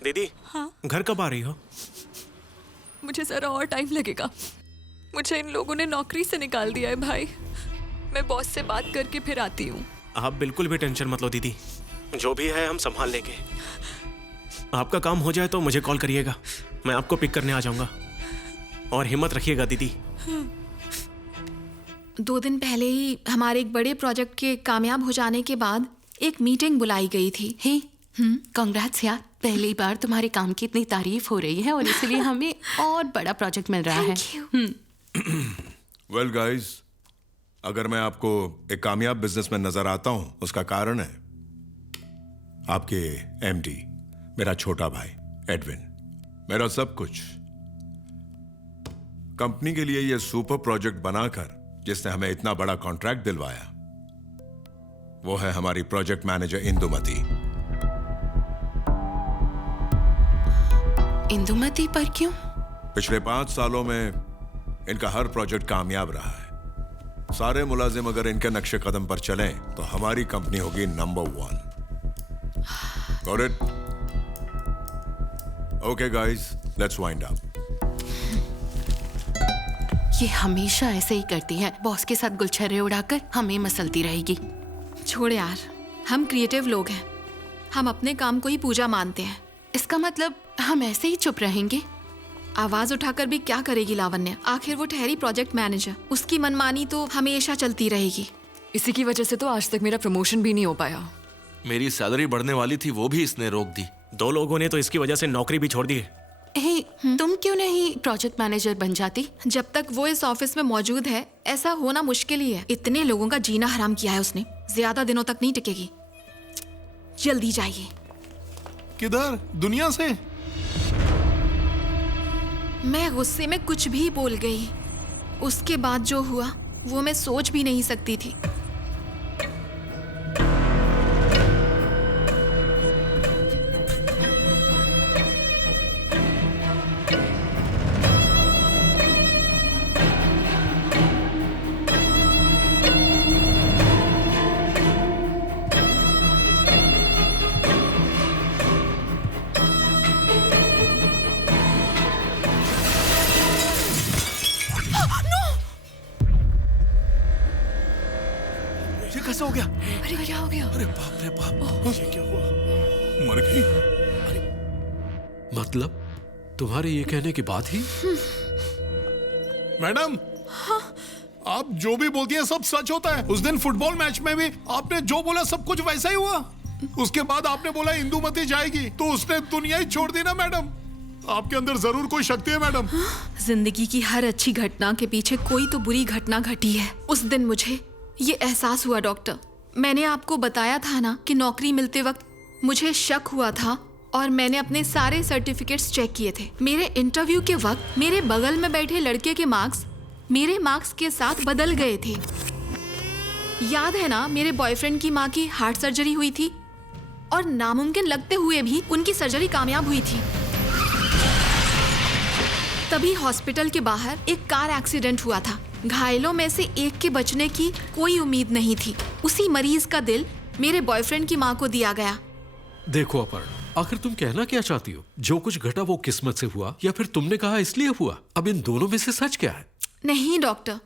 दीदी, हाँ? घर कब आ रही हो? मुझे जरा और टाइम लगेगा। मुझे इन लोगों ने नौकरी से निकाल दिया है भाई। मैं बॉस से बात करके फिर आती हूँ। आप बिल्कुल भी टेंशन मत लो दीदी, जो भी है हम संभाल लेंगे। आपका काम हो जाए तो मुझे कॉल करिएगा, मैं आपको पिक करने आ जाऊंगा। और हिम्मत रखिएगा दीदी। 2 दिन पहले ही हमारे एक बड़े प्रोजेक्ट के कामयाब हो जाने के बाद एक मीटिंग बुलाई गई थी। हे कांग्रेट्स यार, पहली बार तुम्हारे काम की इतनी तारीफ हो रही है और इसलिए हमें और बड़ा प्रोजेक्ट मिल रहा है। वेल गाइस, अगर मैं आपको एक कामयाब बिजनेसमैन नजर आता हूं, उसका कारण है आपके एमडी, मेरा छोटा भाई एडविन, मेरा सब कुछ। कंपनी के लिए यह सुपर प्रोजेक्ट बनाकर जिसने हमें इतना बड़ा कॉन्ट्रैक्ट दिलवाया, वो है हमारी प्रोजेक्ट मैनेजर इंदुमती। इंदुमती पर क्यों? पिछले 5 सालों में इनका हर प्रोजेक्ट कामयाब रहा है। सारे मुलाजिम अगर इनके नक्शे कदम पर चलें तो हमारी कंपनी होगी number 1। Got it? Okay guys, let's wind up. ये हमेशा ऐसे ही करती है, बॉस के साथ गुलछर्रे उड़ाकर हमें मसलती रहेगी। छोड़ यार, हम क्रिएटिव लोग हैं, हम अपने काम को ही पूजा मानते हैं। इसका मतलब हम ऐसे ही चुप रहेंगे? आवाज उठाकर भी क्या करेगी लावण्य? आखिर वो ठहरी प्रोजेक्ट मैनेजर, उसकी मनमानी तो हमेशा चलती रहेगी। इसी की वजह से तो आज तक मेरा प्रमोशन भी नहीं हो पाया। मेरी सैलरी बढ़ने वाली थी, वो भी इसने रोक दी। 2 लोगों ने तो इसकी वजह से नौकरी भी छोड़ दी। हे, तुम क्यों नहीं प्रोजेक्ट मैनेजर बन जाती? जब तक वो इस ऑफिस में मौजूद है ऐसा होना मुश्किल ही है। इतने लोगों का जीना हराम किया है उसने, ज्यादा दिनों तक नहीं टिकेगी। जल्दी जाइए। किधर? दुनिया से? मैं गुस्से में कुछ भी बोल गई। उसके बाद जो हुआ वो मैं सोच भी नहीं सकती थी। कैसे हो गया? अरे क्या हो गया? अरे बाप रे बाप, ये क्या हुआ? मर गई? मतलब तुम्हारे ये कहने के बाद ही? मैडम, आप जो भी बोलती हैं सब सच होता है। उस दिन फुटबॉल मैच में भी आपने जो बोला सब कुछ वैसा ही हुआ। उसके बाद आपने बोला इंदुमती जाएगी तो उसने दुनिया ही छोड़ दी ना मैडम। आपके अंदर जरूर कोई शक्ति है मैडम। जिंदगी की हर अच्छी घटना के पीछे कोई तो बुरी घटना घटी है। उस दिन मुझे ये एहसास हुआ डॉक्टर। मैंने आपको बताया था ना कि नौकरी मिलते वक्त मुझे शक हुआ था और मैंने अपने सारे सर्टिफिकेट्स चेक किए थे। मेरे इंटरव्यू के वक्त मेरे बगल में बैठे लड़के के मार्क्स मेरे मार्क्स के साथ बदल गए थे। याद है ना, मेरे बॉयफ्रेंड की माँ की हार्ट सर्जरी हुई थी और नामुमकिन लगते हुए भी उनकी सर्जरी कामयाब हुई थी। तभी हॉस्पिटल के बाहर एक कार एक्सीडेंट हुआ था। घायलों में से एक के बचने की कोई उम्मीद नहीं थी। उसी मरीज का दिल मेरे बॉयफ्रेंड की माँ को दिया गया। देखो अपर्णा, आखिर तुम कहना क्या चाहती हो? जो कुछ घटा वो किस्मत से हुआ या फिर तुमने कहा इसलिए हुआ? अब इन दोनों में से सच क्या है? नहीं डॉक्टर,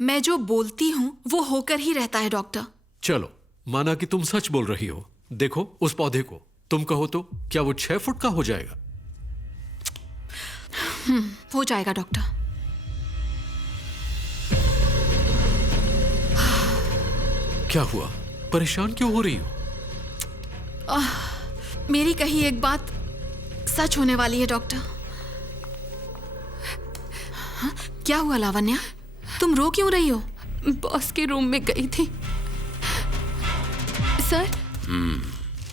मैं जो बोलती हूँ वो होकर ही रहता है डॉक्टर। चलो, माना कि तुम सच बोल रही हो। देखो उस पौधे को, तुम कहो तो क्या वो 6 फुट का हो जाएगा? हो जाएगा डॉक्टर। क्या हुआ? परेशान क्यों हो रही हो? मेरी कही एक बात सच होने वाली है डॉक्टर। क्या हुआ लावण्या? तुम रो क्यों रही हो? बॉस के रूम में गई थी। सर,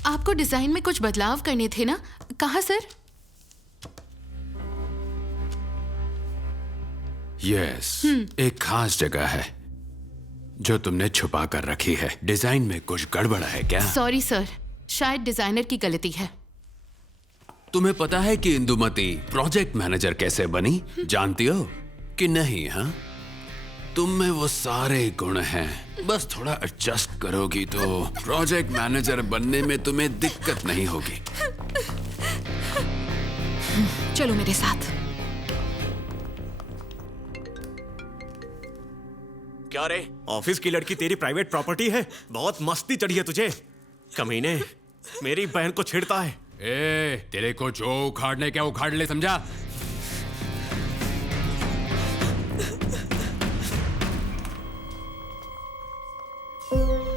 आपको डिजाइन में कुछ बदलाव करने थे ना? कहाँ सर? यस, एक खास जगह है जो तुमने छुपा कर रखी है। डिजाइन में कुछ गड़बड़ है क्या? सॉरी सर, शायद डिजाइनर की गलती है। तुम्हें पता है कि इंदुमती प्रोजेक्ट मैनेजर कैसे बनी? जानती हो कि नहीं? हाँ, तुम में वो सारे गुण हैं, बस थोड़ा एडजस्ट करोगी तो प्रोजेक्ट मैनेजर बनने में तुम्हें दिक्कत नहीं होगी। चलो मेरे साथ। क्या रे, ऑफिस की लड़की तेरी प्राइवेट प्रॉपर्टी है? बहुत मस्ती चढ़ी है तुझे। कमीने, मेरी बहन को छेड़ता है। तेरे को जो उखाड़ने क्या उखाड़ ले, समझा?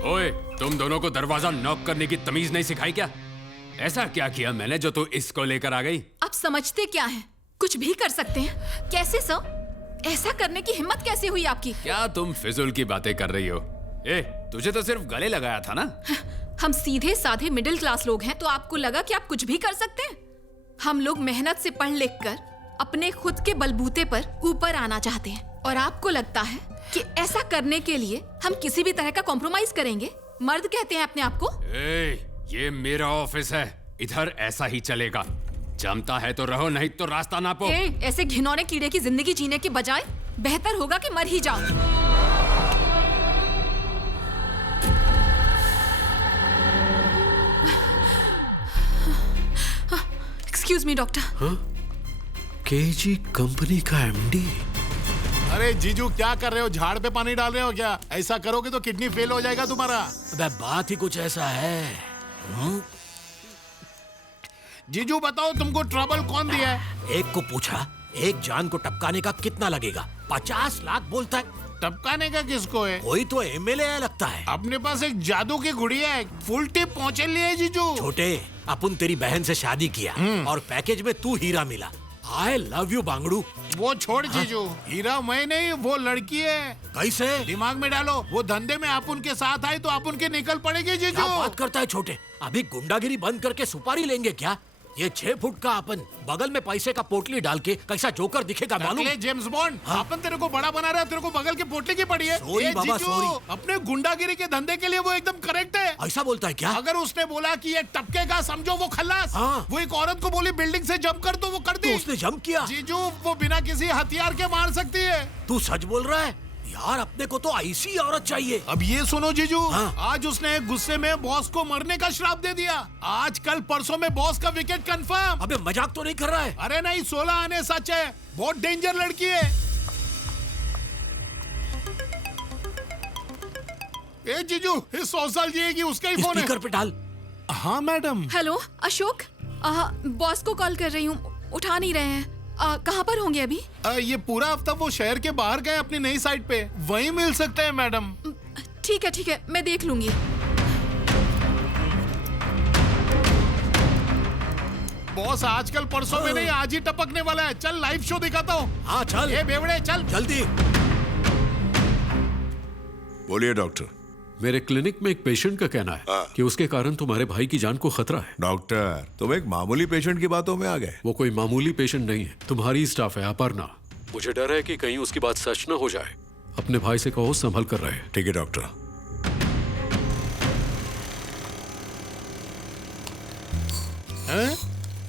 ओए, तुम दोनों को दरवाजा नॉक करने की तमीज नहीं सिखाई क्या? ऐसा क्या किया मैंने जो तू इसको लेकर आ गई? आप समझते क्या हैं? कुछ भी कर सकते हैं। कैसे सर? ऐसा करने की हिम्मत कैसे हुई आपकी? क्या तुम फिजूल की बातें कर रही हो? ए, तुझे तो सिर्फ गले लगाया था ना? हम सीधे साधे मिडिल क्लास लोग हैं, तो आपको लगा कि आप कुछ भी कर सकते हैं? हम लोग मेहनत से पढ़ लिख कर अपने खुद के बलबूते पर ऊपर आना चाहते हैं, और आपको लगता है कि ऐसा करने के लिए हम किसी भी तरह का कॉम्प्रोमाइज करेंगे? मर्द कहते हैं अपने आप को? ये मेरा ऑफिस है, इधर ऐसा ही चलेगा। जमता है तो रहो, नहीं तो रास्ता नापो। ऐसे घिनौने कीड़े की जिंदगी जीने के बजाय बेहतर होगा कि मर ही जाओ। Excuse me doctor. KG company का एमडी। अरे जीजू क्या कर रहे हो? झाड़ पे पानी डाल रहे हो क्या? ऐसा करोगे तो किडनी फेल हो जाएगा तुम्हारा। अबे बात ही कुछ ऐसा है। जीजू बताओ, तुमको ट्रबल कौन दिया है? एक को पूछा, एक जान को टपकाने का कितना लगेगा? 50 लाख बोलता है। टपकाने का किसको है? कोई तो एमएलए है लगता है। अपने पास एक जादू की गुड़िया है, फुल टिप पहुंचे लिए जीजू। छोटे, अपन तेरी बहन से शादी किया और पैकेज में तू हीरा मिला। आई लव यू बांगड़ू। वो छोड़ जीजू, हीरा मैं नहीं, वो लड़की है। कैसे? दिमाग में डालो, वो धंधे में आप उनके साथ आई तो आप उनके निकल पड़ेगी जीजू। क्या बात करता है छोटे? अभी गुंडागिरी बंद करके सुपारी लेंगे क्या? ये 6 फुट का अपन बगल में पैसे का पोटली डाल के कैसा जोकर दिखेगा मालूम? James bond. अपन तेरे को बड़ा बना रहा है, तेरे को बगल की पोटली की पड़ी है। सॉरी बाबा, सॉरी। अपने गुंडागिरी के धंधे के लिए वो एकदम करेक्ट है। ऐसा बोलता है क्या? अगर उसने बोला कि ये टपकेगा, समझो वो खल्लास। वो एक औरत को बोली बिल्डिंग से जंप कर, तो वो कर दी। तो उसने जंप किया? जीजू, वो बिना किसी हथियार के मार सकती है। तू सच बोल रहा है? यार अपने को तो ऐसी औरत चाहिए। अब ये सुनो जीजू, आज उसने गुस्से में बॉस को मरने का श्राप दे दिया। आज कल परसों में बॉस का विकेट कंफर्म। अबे मजाक तो नहीं कर रहा है? अरे नहीं, 16 आने सच है। बहुत डेंजर लड़की है। ए जीजू, इस 100 साल जिएगी, उसका ही फोन है। स्पीकर पे डाल। हाँ मैडम। हेलो अशोक, बॉस को कॉल कर रही हूँ, उठा नहीं रहे हैं। कहाँ पर होंगे अभी? ये पूरा हफ्ता वो शहर के बाहर गए अपनी नई साइट पे, वहीं मिल सकते हैं मैडम। ठीक है, मैं देख लूंगी। बॉस आजकल परसों में नहीं, आज ही टपकने वाला है। चल लाइव शो दिखाता हूँ। हाँ चल। ये बेवड़े चल जल्दी। बोलिए डॉक्टर। मेरे क्लिनिक में एक पेशेंट का कहना है कि उसके कारण तुम्हारे भाई की जान को खतरा है। डॉक्टर, तुम एक मामूली पेशेंट की बातों में आ गए। वो कोई मामूली पेशेंट नहीं है, तुम्हारी स्टाफ है अपर्णा। मुझे डर है कि कहीं उसकी बात सच न हो जाए। अपने भाई से कहो संभल कर रहे। ठीक है डॉक्टर।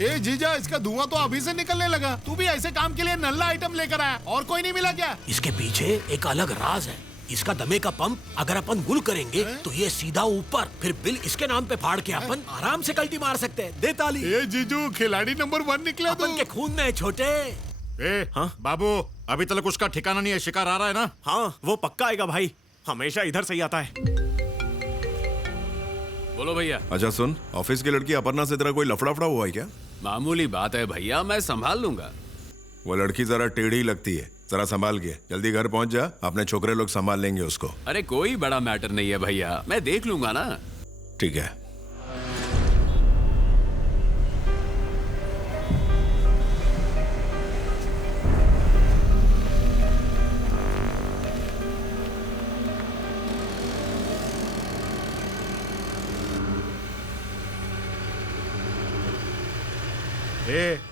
ए जीजा, इसका धुआं तो अभी से निकलने लगा। तू भी ऐसे काम के लिए नल्ला आइटम लेकर आया, और कोई नहीं मिला क्या? इसके पीछे एक अलग राज है। इसका दमे का पंप अगर अपन गुल करेंगे तो ये सीधा ऊपर, फिर बिल इसके नाम पे फाड़ के अपन आराम से कल्टी मार सकते हैं। दे ताली। ए जीजू, खिलाड़ी नंबर 1 निकला। अपन के खून में है छोटे। बाबू, अभी तक उसका ठिकाना नहीं है। शिकार आ रहा है ना? हाँ, वो पक्का आएगा भाई, हमेशा इधर से ही आता है। बोलो भैया। अच्छा सुन, ऑफिस की लड़की अपर्णा से तेरा कोई लफड़ा हुआ है क्या? मामूली बात है भैया, मैं संभाल लूंगा। वो लड़की जरा टेढ़ी लगती है, जरा संभाल के। जल्दी घर पहुंच जा, अपने छोकरे लोग संभाल लेंगे उसको। अरे कोई बड़ा मैटर नहीं है भैया, मैं देख लूंगा ना। ठीक है।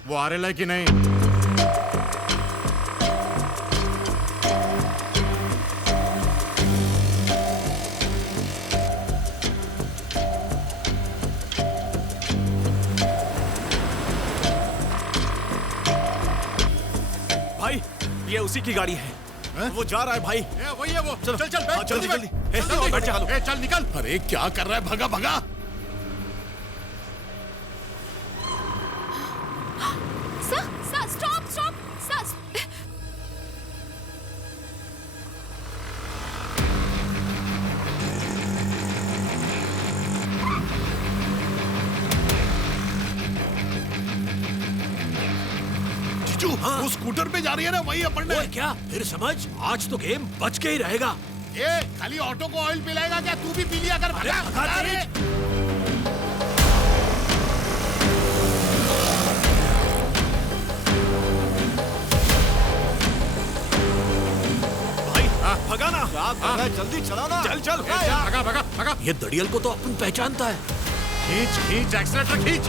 वो आ रहा है कि नहीं? भाई, ये उसी की गाड़ी है। वो जा रहा है भाई। वही है वो। चल चल चल, जल्दी जल्दी। चल निकल। अरे क्या कर रहा है? भगा भगा। वो स्कूटर पे जा रही है ना, वही अपन ने। क्या फिर समझ? आज तो गेम बच के ही रहेगा। ए, खाली ऑटो को ऑयल पिलाएगा क्या? तू भी पी लिया कर। भगा ना, जल्दी चला ना। चल चल भगा भगा भगा। ये दड़ियल को तो अपन पहचानता है। खींच खींच, एक्सीलेटर खींच।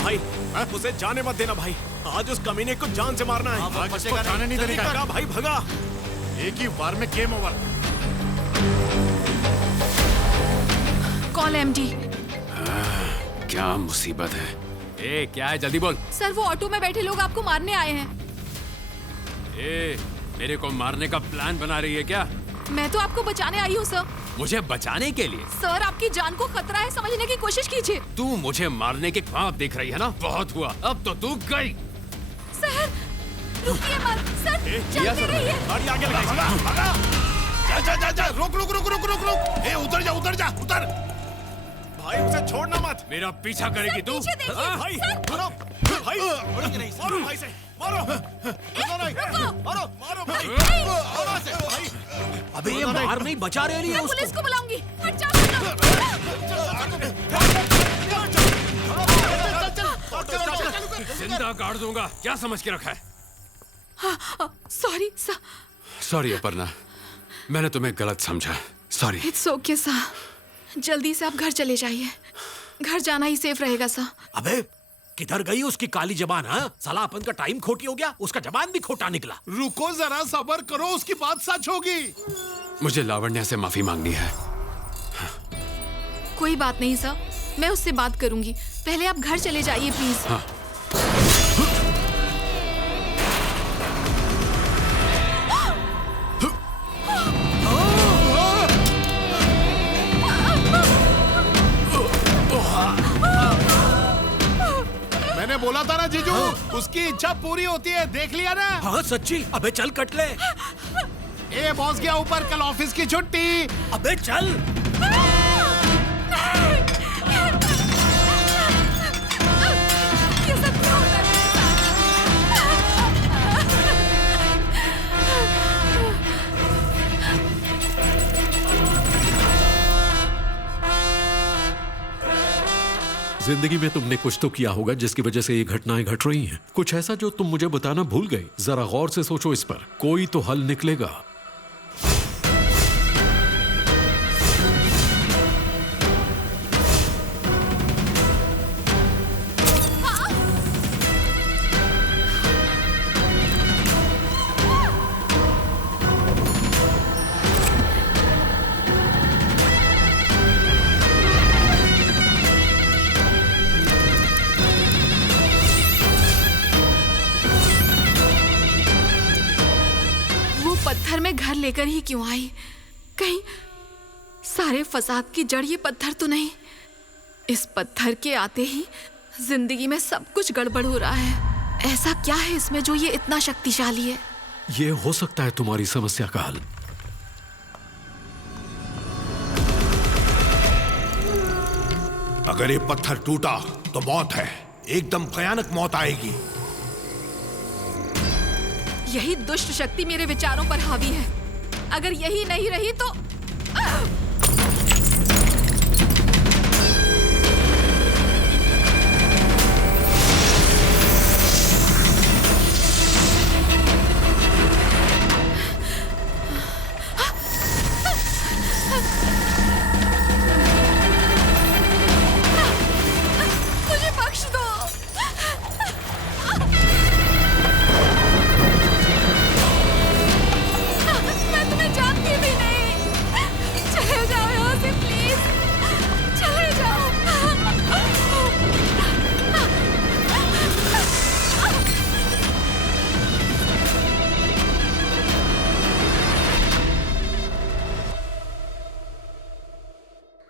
भाई उसे जाने मत देना भाई, आज उस कमीने को जान से मारना है। आज उसको जाने नहीं देने का। भगा भाई भगा। एक ही बार में गेम ओवर। Call MD. क्या मुसीबत है? ए, क्या है? जल्दी बोल। सर वो ऑटो में बैठे लोग आपको मारने आए हैं। ए, मेरे को मारने का प्लान बना रही है क्या? मैं तो आपको बचाने आई हूँ सर। मुझे बचाने के लिए? सर आपकी जान को खतरा है, समझने की कोशिश कीजिए। तू मुझे मारने के ख्वाब देख रही है ना? बहुत हुआ, अब तो तू गई। सर रुकिए मत सर, चलते रहिए। गाड़ी आगे लगा। भगा। जा जा जा जा, रुक रुक रुक रुक रुक रुक। ए, उतर जा उतर जा उतर। भाई उसे छोड़ना मत। मेरा पीछा करेगी तू? भाई मारो भाई, मारो भाई से, मारो मारो मारो भाई, मारो से भाई। अबे ये मार नहीं, बचा रहे नहीं है उसको। पुलिस को बुलाऊंगी। हट जाओ। जिंदा गाड़ दूंगा, क्या समझ के रखा है? Sorry sir. सॉरी अपर्णा, मैंने तुम्हें गलत समझा। सॉरी। इट्स ओके सर, जल्दी से आप घर चले जाइए। घर जाना ही सेफ रहेगा सर। अबे किधर गई उसकी काली जबान? हाँ, साला अपन का टाइम खोटी हो गया, उसका जबान भी खोटा निकला। रुको जरा, सब्र करो, उसकी बात सच होगी। मुझे लावण्या से माफी मांगनी है। कोई बात नहीं सर, मैं उससे बात करूंगी। पहले आप घर चले जाइए प्लीज। हाँ। मैंने बोला था ना जीजू, उसकी इच्छा पूरी होती है, देख लिया ना? हाँ सच्ची। अबे चल कट ले। ए बॉस गया ऊपर, कल ऑफिस की छुट्टी। अबे चल। जिंदगी में तुमने कुछ तो किया होगा जिसकी वजह से ये घटनाएं घट रही हैं। कुछ ऐसा जो तुम मुझे बताना भूल गई। जरा गौर से सोचो इस पर, कोई तो हल निकलेगा। पत्थर में घर लेकर ही क्यों आई? कहीं सारे फसाद की जड़ ये पत्थर तो नहीं? इस पत्थर के आते ही जिंदगी में सब कुछ गड़बड़ हो रहा है। ऐसा क्या है इसमें जो ये इतना शक्तिशाली है? ये हो सकता है तुम्हारी समस्या का हल। अगर ये पत्थर टूटा तो मौत है, एकदम भयानक मौत आएगी। यही दुष्ट शक्ति मेरे विचारों पर हावी है। अगर यही नहीं रही तो मुझे बख्श दो। मैं तुम्हें जानती भी नहीं। चले जाओ यहाँ से प्लीज, चले जाओ।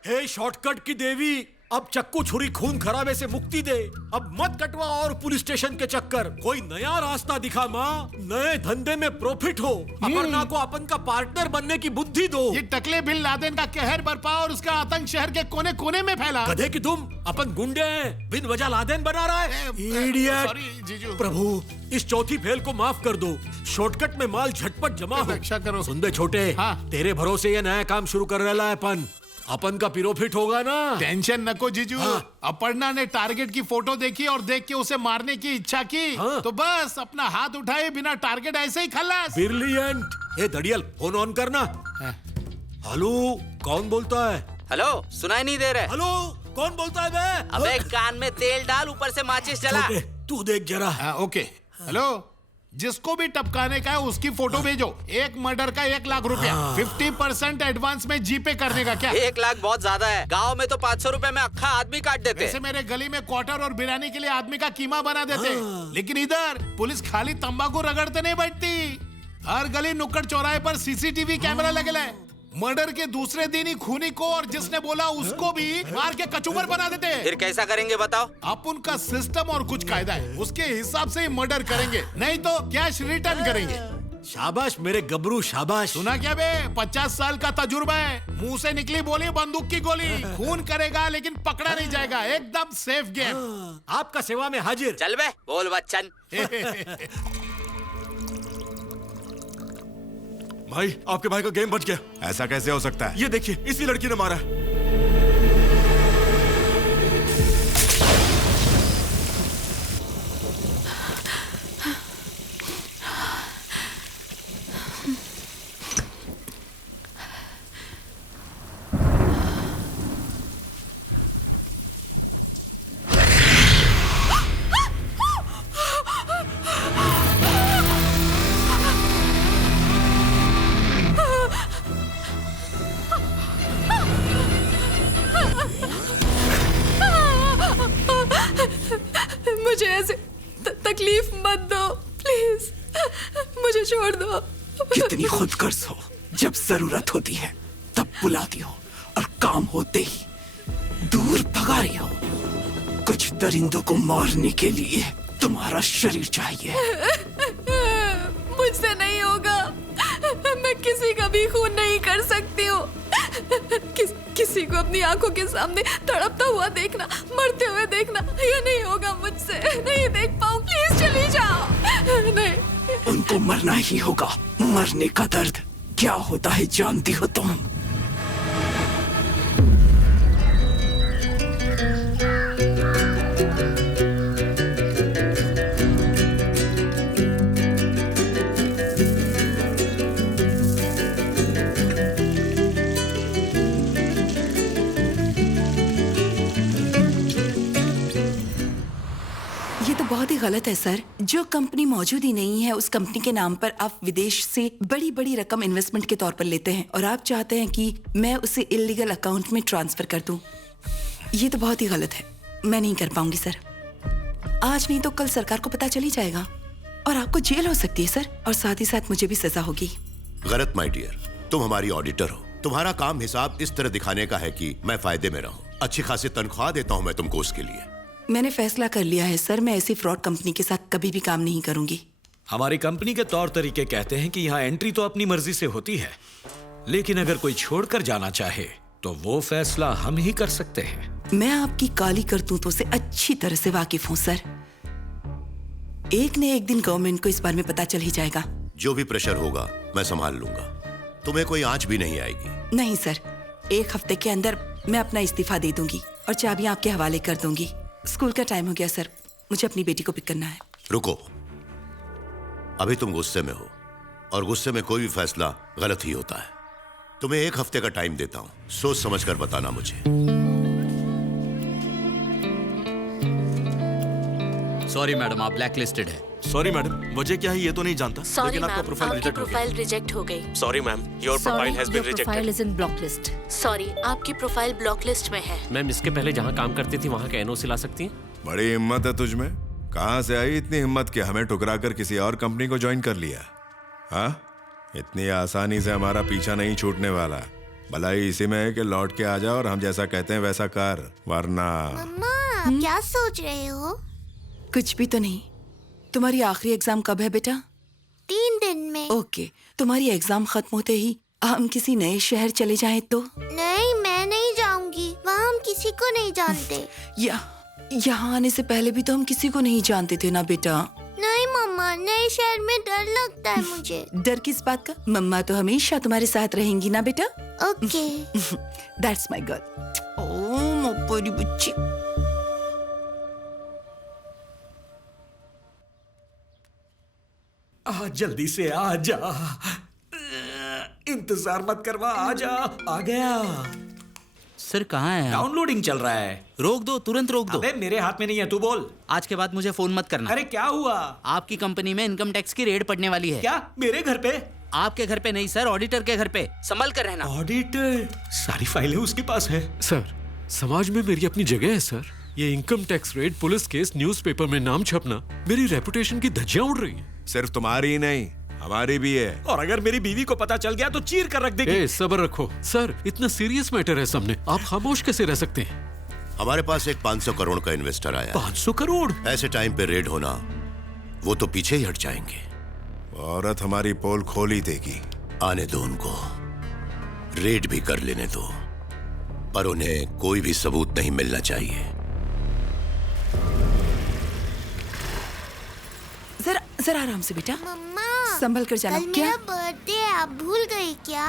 हे शॉर्टकट की देवी, अब चक्कू छुरी खून खराबे से मुक्ति दे। अब मत कटवा और पुलिस स्टेशन के चक्कर। कोई नया रास्ता दिखा माँ, नए धंधे में प्रॉफिट हो। अपर्णा को अपन का पार्टनर बनने की बुद्धि दो। ये टकले बिन लादेन का कहर बरपा और उसका आतंक शहर के कोने कोने में फैला। गधे की तुम, अपन गुंडे हैं, बिन वजह लादेन बना रहा है। इडियट। प्रभु इस चौथी फेल को माफ कर दो। शॉर्टकट में माल झटपट जमा हो। रक्षा करो। सुन बे छोटे, तेरे भरोसे ये नया काम शुरू कर रहा है अपन का प्रॉफिट होगा ना। टेंशन नको जीजू। अपर्णा ने टारगेट की फोटो देखी और देख के उसे मारने की इच्छा की, तो बस अपना हाथ उठाए बिना टारगेट ऐसे ही खल्लास। ब्रिलियंट। ए दड़ियल, फोन ऑन करना। हेलो, कौन बोलता है? हेलो, सुनाई नहीं दे रहा? हेलो, कौन बोलता है बे? अबे कान में तेल डाल, ऊपर से माचिस जला। तू देख जरा। ओके। हेलो, जिसको भी टपकाने का है उसकी फोटो भेजो। एक मर्डर का 1 लाख रुपया, 50% एडवांस में जीपे करने का। क्या 1 लाख बहुत ज्यादा है? गांव में तो 500 रुपए में अक्खा आदमी काट देते। वैसे मेरे गली में क्वार्टर और बिरयानी के लिए आदमी का कीमा बना देते, लेकिन इधर पुलिस खाली तंबाकू रगड़ते नहीं बैठती। हर गली नुक्कड़ चौराहे पर सीसीटीवी कैमरा लगे है। मर्डर के दूसरे दिन ही खूनी को और जिसने बोला उसको भी मार के कचूमर बना देते। फिर कैसा करेंगे बताओ? आप उनका सिस्टम और कुछ कायदा है, उसके हिसाब से ही मर्डर करेंगे, नहीं तो कैश रिटर्न करेंगे। शाबाश मेरे गबरू, शाबाश। सुना क्या बे? 50 साल का तजुर्बा है। मुंह से निकली बोली बंदूक की गोली। खून करेगा लेकिन पकड़ा नहीं जाएगा, एकदम सेफ गेम। आपका सेवा में हाजिर। चल बे, बोल बच्चन। भाई, आपके भाई का गेम बच गया। ऐसा कैसे हो सकता है? ये देखिए, इसी लड़की ने मारा है। मुझे ऐसे तकलीफ मत दो प्लीज, मुझे छोड़ दो। कितनी खुदगर्ज हो, जब जरूरत होती है तब बुलाती हो और काम होते ही दूर भगा रही हो। कुछ दरिंदों को मारने के लिए तुम्हारा शरीर चाहिए। मुझसे नहीं होगा, मैं किसी का भी खून नहीं कर सकती हूँ। किसी को अपनी आंखों के सामने तड़पता हुआ देखना, मरते हुए देखना, ये नहीं होगा मुझसे। नहीं देख पाऊँ, प्लीज चली जाओ। नहीं, उनको मरना ही होगा। मरने का दर्द क्या होता है जानती हो तुम? बहुत ही गलत है सर। जो कंपनी मौजूद ही नहीं है, उस कंपनी के नाम पर आप विदेश से बड़ी बड़ी रकम इन्वेस्टमेंट के तौर पर लेते हैं और आप चाहते हैं कि मैं उसे इलीगल अकाउंट में ट्रांसफर कर दूं। ये तो बहुत ही गलत है। मैं नहीं कर पाऊंगी सर। आज नहीं तो कल सरकार को पता चल ही जाएगा और आपको जेल हो सकती है सर, और साथ ही साथ मुझे भी सजा होगी। गलत माय डियर, तुम हमारी ऑडिटर हो। तुम्हारा काम हिसाब इस तरह दिखाने का है कि मैं फायदे में रहूं। अच्छी खासी तनख्वाह देता हूं मैं तुमको उसके लिए। मैंने फैसला कर लिया है सर, मैं ऐसी फ्रॉड कंपनी के साथ कभी भी काम नहीं करूंगी। हमारी कंपनी के तौर तरीके कहते हैं कि यहाँ एंट्री तो अपनी मर्जी से होती है, लेकिन अगर कोई छोड़कर जाना चाहे तो वो फैसला हम ही कर सकते हैं। मैं आपकी काली करतूतों से अच्छी तरह से वाकिफ हूँ सर। एक न एक दिन गवर्नमेंट को इस बारे में पता चल ही जाएगा। जो भी प्रेशर होगा मैं संभाल लूंगा, तुम्हें कोई आंच भी नहीं आएगी। नहीं सर, 1 हफ्ते के अंदर मैं अपना इस्तीफा दे दूंगी और चाबी आपके हवाले कर दूंगी। स्कूल का टाइम हो गया सर, मुझे अपनी बेटी को पिक करना है। रुको, अभी तुम गुस्से में हो और गुस्से में कोई भी फैसला गलत ही होता है। तुम्हें 1 हफ्ते का टाइम देता हूं, सोच समझकर बताना मुझे। सॉरी मैडम, आप ब्लैक लिस्टेड है। सॉरी मैडम, वजह क्या है ये तो नहीं जानता, Sorry, लेकिन आपका मैम, प्रोफाइल आपकी रिजेक्ट हो गया। प्रोफाइल रिजेक्ट हो गई। Sorry ma'am, your profile has been rejected. Is in block list. Sorry, आपकी प्रोफाइल ब्लॉक लिस्ट में है। मैम, इसके पहले जहाँ काम करती थी वहाँ का एनओसी ला सकती हैं? बड़ी हिम्मत है तुझमें। कहाँ से आई इतनी हिम्मत कि हमें ठुकरा कर किसी और कंपनी को ज्वाइन कर लिया? हाँ, इतनी आसानी से हमारा पीछा नहीं छूटने वाला। भलाई इसी में है कि लौट के आ जा और हम जैसा कहते हैं वैसा कर, वरना। मम्मा क्या सोच रहे हो? कुछ भी तो नहीं। तुम्हारी आखिरी एग्जाम कब है बेटा? 3 दिन में। ओके, तुम्हारी एग्जाम खत्म होते ही हम किसी नए शहर चले जाएं तो? नहीं, मैं नहीं जाऊंगी, वहाँ हम किसी को नहीं जानते। यहाँ आने से पहले भी तो हम किसी को नहीं जानते थे ना बेटा। नहीं मम्मा, नए शहर में डर लगता है मुझे। डर किस बात का? मम्मा तो हमेशा तुम्हारे साथ रहेंगी ना बेटा। ओके। That's my girl. ओह मेरी बच्ची। जल्दी से आ जा, इंतजार मत करवा, आ जा। आ गया। सर कहाँ है? डाउनलोडिंग चल रहा है। रोक दो, तुरंत रोक दो। अबे मेरे हाथ में नहीं है, तू बोल। आज के बाद मुझे फोन मत करना। अरे क्या हुआ? आपकी कंपनी में इनकम टैक्स की रेड पड़ने वाली है। क्या? मेरे घर पे? आपके घर पे नहीं सर, ऑडिटर के घर पे। संभल कर रहना। ऑडिटर? सारी फाइलें उसके पास है। सर, समाज में मेरी अपनी जगह है सर। ये income tax raid, police case, newspaper में नाम छपना, मेरी रेपुटेशन की धज्जियां उड़ रही हैं। सिर्फ तुम्हारी ही नहीं, हमारी भी है। और अगर मेरी बीवी को पता चल गया तो चीर कर रख देगी। ए, सब्र रखो सर, इतना सीरियस मैटर है सामने, आप खामोश कैसे रह सकते हैं? हमारे पास एक 500 करोड़ का इन्वेस्टर आया। 500 करोड़? ऐसे टाइम पे रेड होना, वो तो पीछे ही हट जाएंगे। औरत हमारी पोल खोल ही देगी। आने दो उनको, रेड भी कर लेने दो, पर उन्हें कोई भी सबूत नहीं मिलना चाहिए। जरा आराम से बेटा। मम्मा, संभल कर जाना। कल मेरा बर्थडे है, आप भूल गई क्या?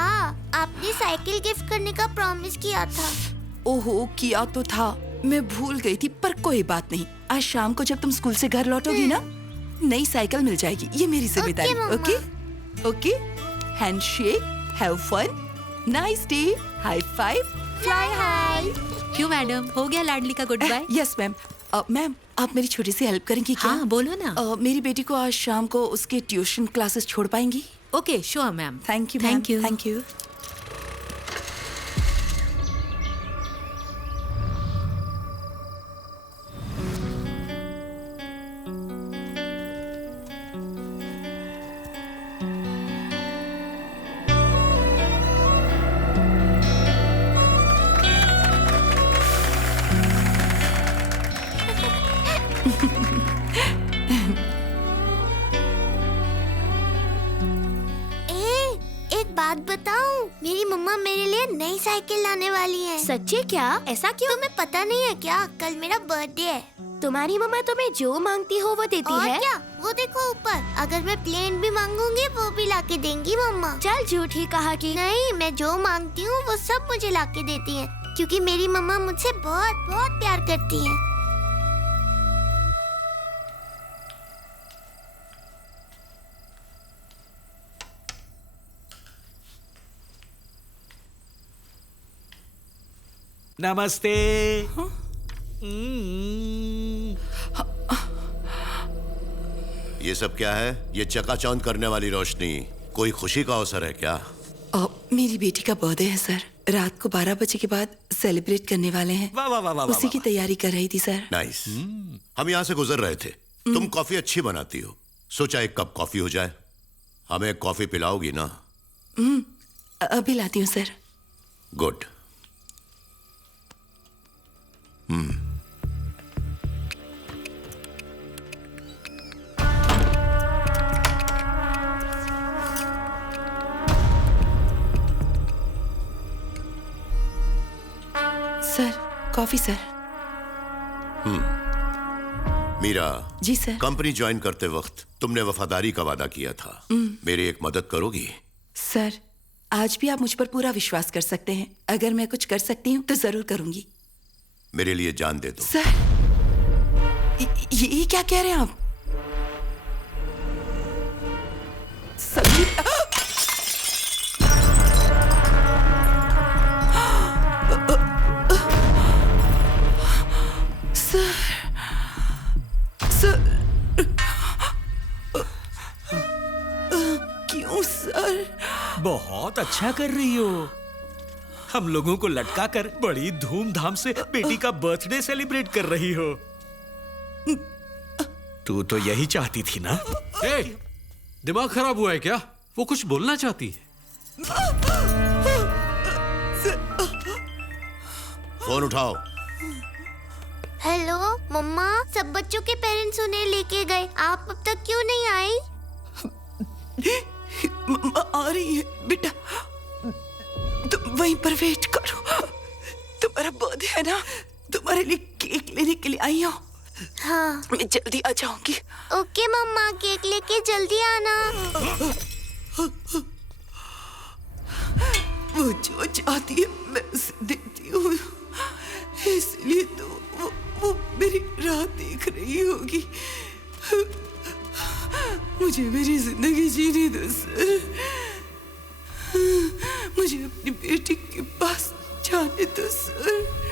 आपने साइकिल गिफ्ट करने का प्रॉमिस किया था। ओहो, किया तो था, मैं भूल गई थी, पर कोई बात नहीं। आज शाम को जब तुम स्कूल से घर लौटोगी ना, नई साइकिल मिल जाएगी। ये मेरी जिम्मेदारी। Okay okay. Handshake, have fun, nice day, high five, fly high. क्यों मैडम, हो गया लाडली का good bye? Yes ma'am. Ma'am, आप मेरी छोटी सी हेल्प करेंगी क्या? हाँ, बोलो ना। मेरी बेटी को आज शाम को उसके ट्यूशन क्लासेस छोड़ पाएंगी? Okay, sure ma'am. Thank you. Thank you. Thank you. बात बताऊं, मेरी मम्मा मेरे लिए नई साइकिल लाने वाली है। सच्ची क्या? ऐसा क्यों? तुम्हें पता नहीं है क्या? कल मेरा बर्थडे है। तुम्हारी मम्मा तुम्हें जो मांगती हो वो देती और है? क्या? वो देखो ऊपर, अगर मैं प्लेन भी मांगूंगी वो भी लाके देंगी मम्मा। चल झूठी कहा कि। नहीं, मैं जो मांगती हूँ वो सब मुझे लाके देती है, क्योंकि मेरी मम्मा मुझसे बहुत बहुत प्यार करती है। नमस्ते। ये सब क्या है? ये चकाचौंध करने वाली रोशनी, कोई खुशी का अवसर है क्या? मेरी बेटी का बर्थडे है सर। रात को 12 बजे के बाद सेलिब्रेट करने वाले हैं। वाह वाह वाह वाह। उसी की तैयारी कर रही थी सर। नाइस। हम यहाँ से गुजर रहे थे, तुम कॉफी अच्छी बनाती हो, सोचा एक कप कॉफी हो जाए। हमें कॉफी पिलाओगी ना? अभी लाती हूँ sir. Good. Sir, coffee sir. Meera. जी सर। कंपनी ज्वाइन करते वक्त तुमने वफादारी का वादा किया था, मेरी एक मदद करोगी? सर, आज भी आप मुझ पर पूरा विश्वास कर सकते हैं। अगर मैं कुछ कर सकती हूँ तो जरूर करूंगी। मेरे लिए जान दे दो। सर, ये क्या कह रहे हैं आप? सभी क्यों सर? बहुत अच्छा कर रही हो। हम लोगों को लटका कर बड़ी धूमधाम से बेटी का बर्थडे सेलिब्रेट कर रही हो। तू तो यही चाहती थी ना? दिमाग खराब हुआ है क्या? वो कुछ बोलना चाहती है। फोन उठाओ। हेलो मम्मा, सब बच्चों के पेरेंट्स उन्हें लेके गए, आप अब तक क्यों नहीं आई? मम्मा आ रही है बेटा, तुम वहीं पर वेट करो। तुम्हारा बर्थडे है ना, तुम्हारे लिए केक लेने के लिए आई हूँ। हाँ, मैं जल्दी आ जाऊंगी। ओके मम्मा, केक लेके जल्दी आना। वो जो चाहती है मैं उसे देती हूँ, इसलिए तो वो मेरी राह देख रही होगी। मुझे मेरी जिंदगी जीने दो सर, मुझे अपनी बेटी के पास जाने दो सर।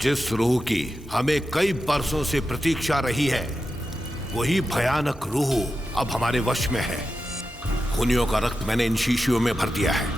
जिस रूह की हमें कई बरसों से प्रतीक्षा रही है, वही भयानक रूह अब हमारे वश में है। खूनियों का रक्त मैंने इन शीशियों में भर दिया है।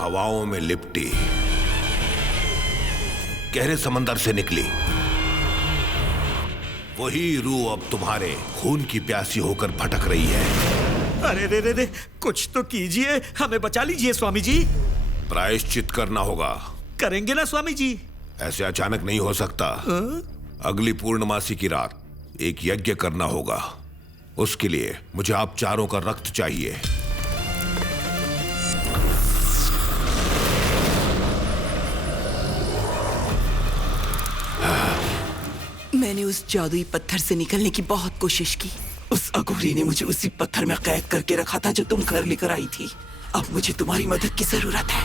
हवाओं में लिपटी, गहरे समंदर से निकली, वही रूह अब तुम्हारे खून की प्यासी होकर भटक रही है। अरे रे रे रे, कुछ तो कीजिए, हमें बचा लीजिए स्वामी जी। प्रायश्चित करना होगा। करेंगे ना स्वामी जी? ऐसे अचानक नहीं हो सकता। अगली पूर्णमासी की रात एक यज्ञ करना होगा। उसके लिए मुझे आप चारों का रक्त चाहिए। मैंने उस जादुई पत्थर से निकलने की बहुत कोशिश की। उस अघोरी ने मुझे उसी पत्थर में कैद करके रखा था जो तुम घर लेकर आई थी। अब मुझे तुम्हारी मदद की जरूरत है।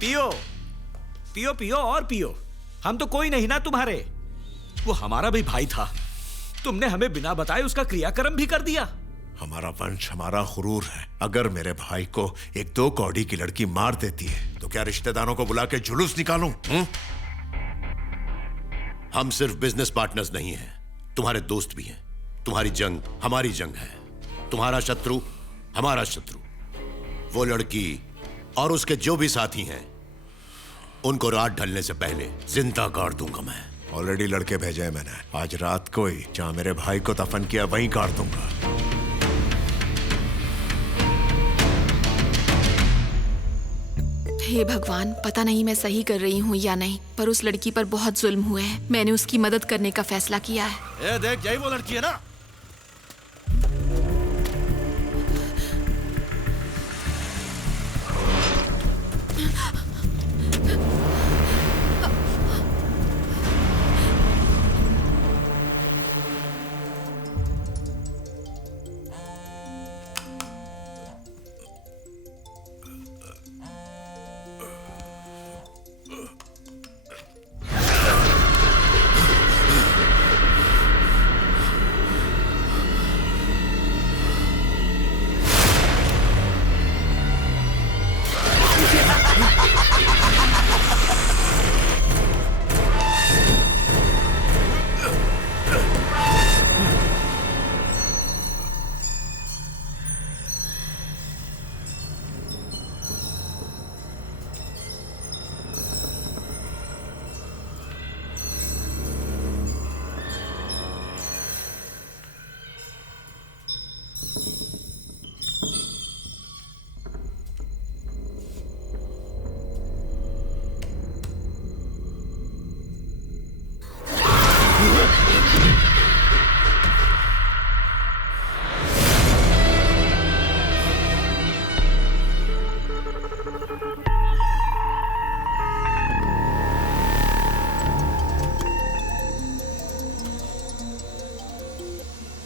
पियो पियो पियो और पियो। हम तो कोई नहीं ना तुम्हारे। वो हमारा भी भाई था, तुमने हमें बिना बताए उसका क्रियाक्रम भी कर दिया। हमारा वंश हमारा गुरूर है। अगर मेरे भाई को एक 2 कौड़ी की लड़की मार देती है तो क्या रिश्तेदारों को बुला के जुलूस निकालूं? हम सिर्फ बिजनेस पार्टनर्स नहीं हैं, तुम्हारे दोस्त भी हैं। तुम्हारी जंग हमारी जंग है, तुम्हारा शत्रु हमारा शत्रु। वो लड़की और उसके जो भी साथी हैं, उनको रात ढलने से पहले जिंदा गाड़ दूंगा मैं। ऑलरेडी लड़के भेजे हैं मैंने। आज रात को ही जहां मेरे भाई को दफन किया वहीं गाड़ दूंगा। हे भगवान, पता नहीं मैं सही कर रही हूँ या नहीं, पर उस लड़की पर बहुत जुल्म हुए हैं। मैंने उसकी मदद करने का फैसला किया है। देख, यही वो लड़की है ना?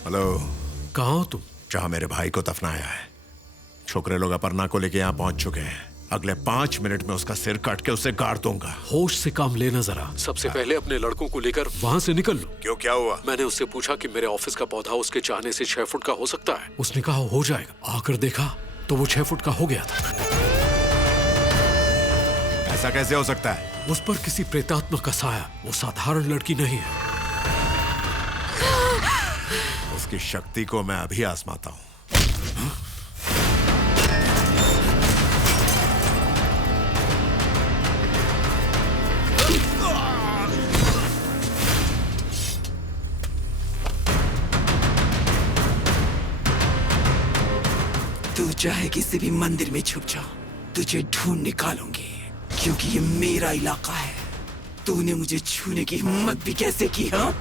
हेलो, कहाँ हो तुम? जहां मेरे भाई को दफनाया है। छोकरे लोग अपर्णा को लेके यहाँ पहुंच चुके हैं। अगले 5 मिनट में उसका सिर काट के उसे गाड़ दूंगा। होश से काम लेना जरा। सबसे पहले अपने लड़कों को लेकर वहाँ से निकल लो। क्यों, क्या हुआ? मैंने उससे पूछा कि मेरे ऑफिस का पौधा उसके चाहने से 6 फुट का हो सकता है। उसने कहा हो जाएगा। आकर देखा तो वो 6 फुट का हो गया था। ऐसा कैसे हो सकता है? उस पर किसी प्रेतात्मा का साया। वो साधारण लड़की नहीं है। उसकी शक्ति को मैं अभी आजमाता हूँ। तू चाहे किसी भी मंदिर में छुप जा, तुझे ढूंढ निकालूंगी, क्योंकि ये मेरा इलाका है। तूने मुझे छूने की हिम्मत भी कैसे की? हाँ,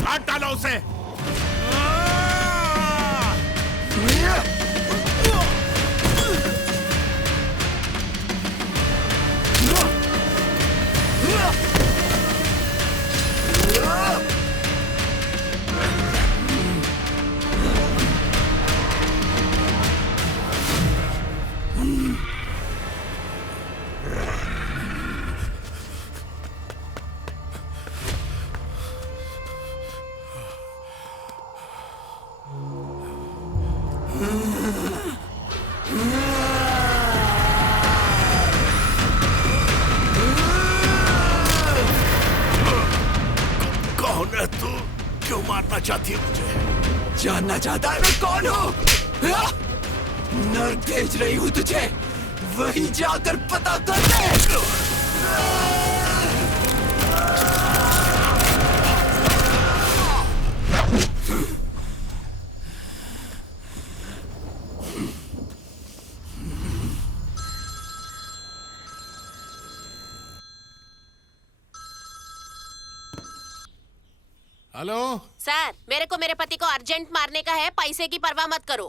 काट डालो उसे। कौन है तू? क्यों मारना चाहती है मुझे? जानना चाहता है मैं कौन हूँ? हाँ? नर्क भेज रही हूँ तुझे, वहीं जाकर पता कर ले। हेलो सर, मेरे को मेरे पति को अर्जेंट मारने का है, पैसे की परवाह मत करो।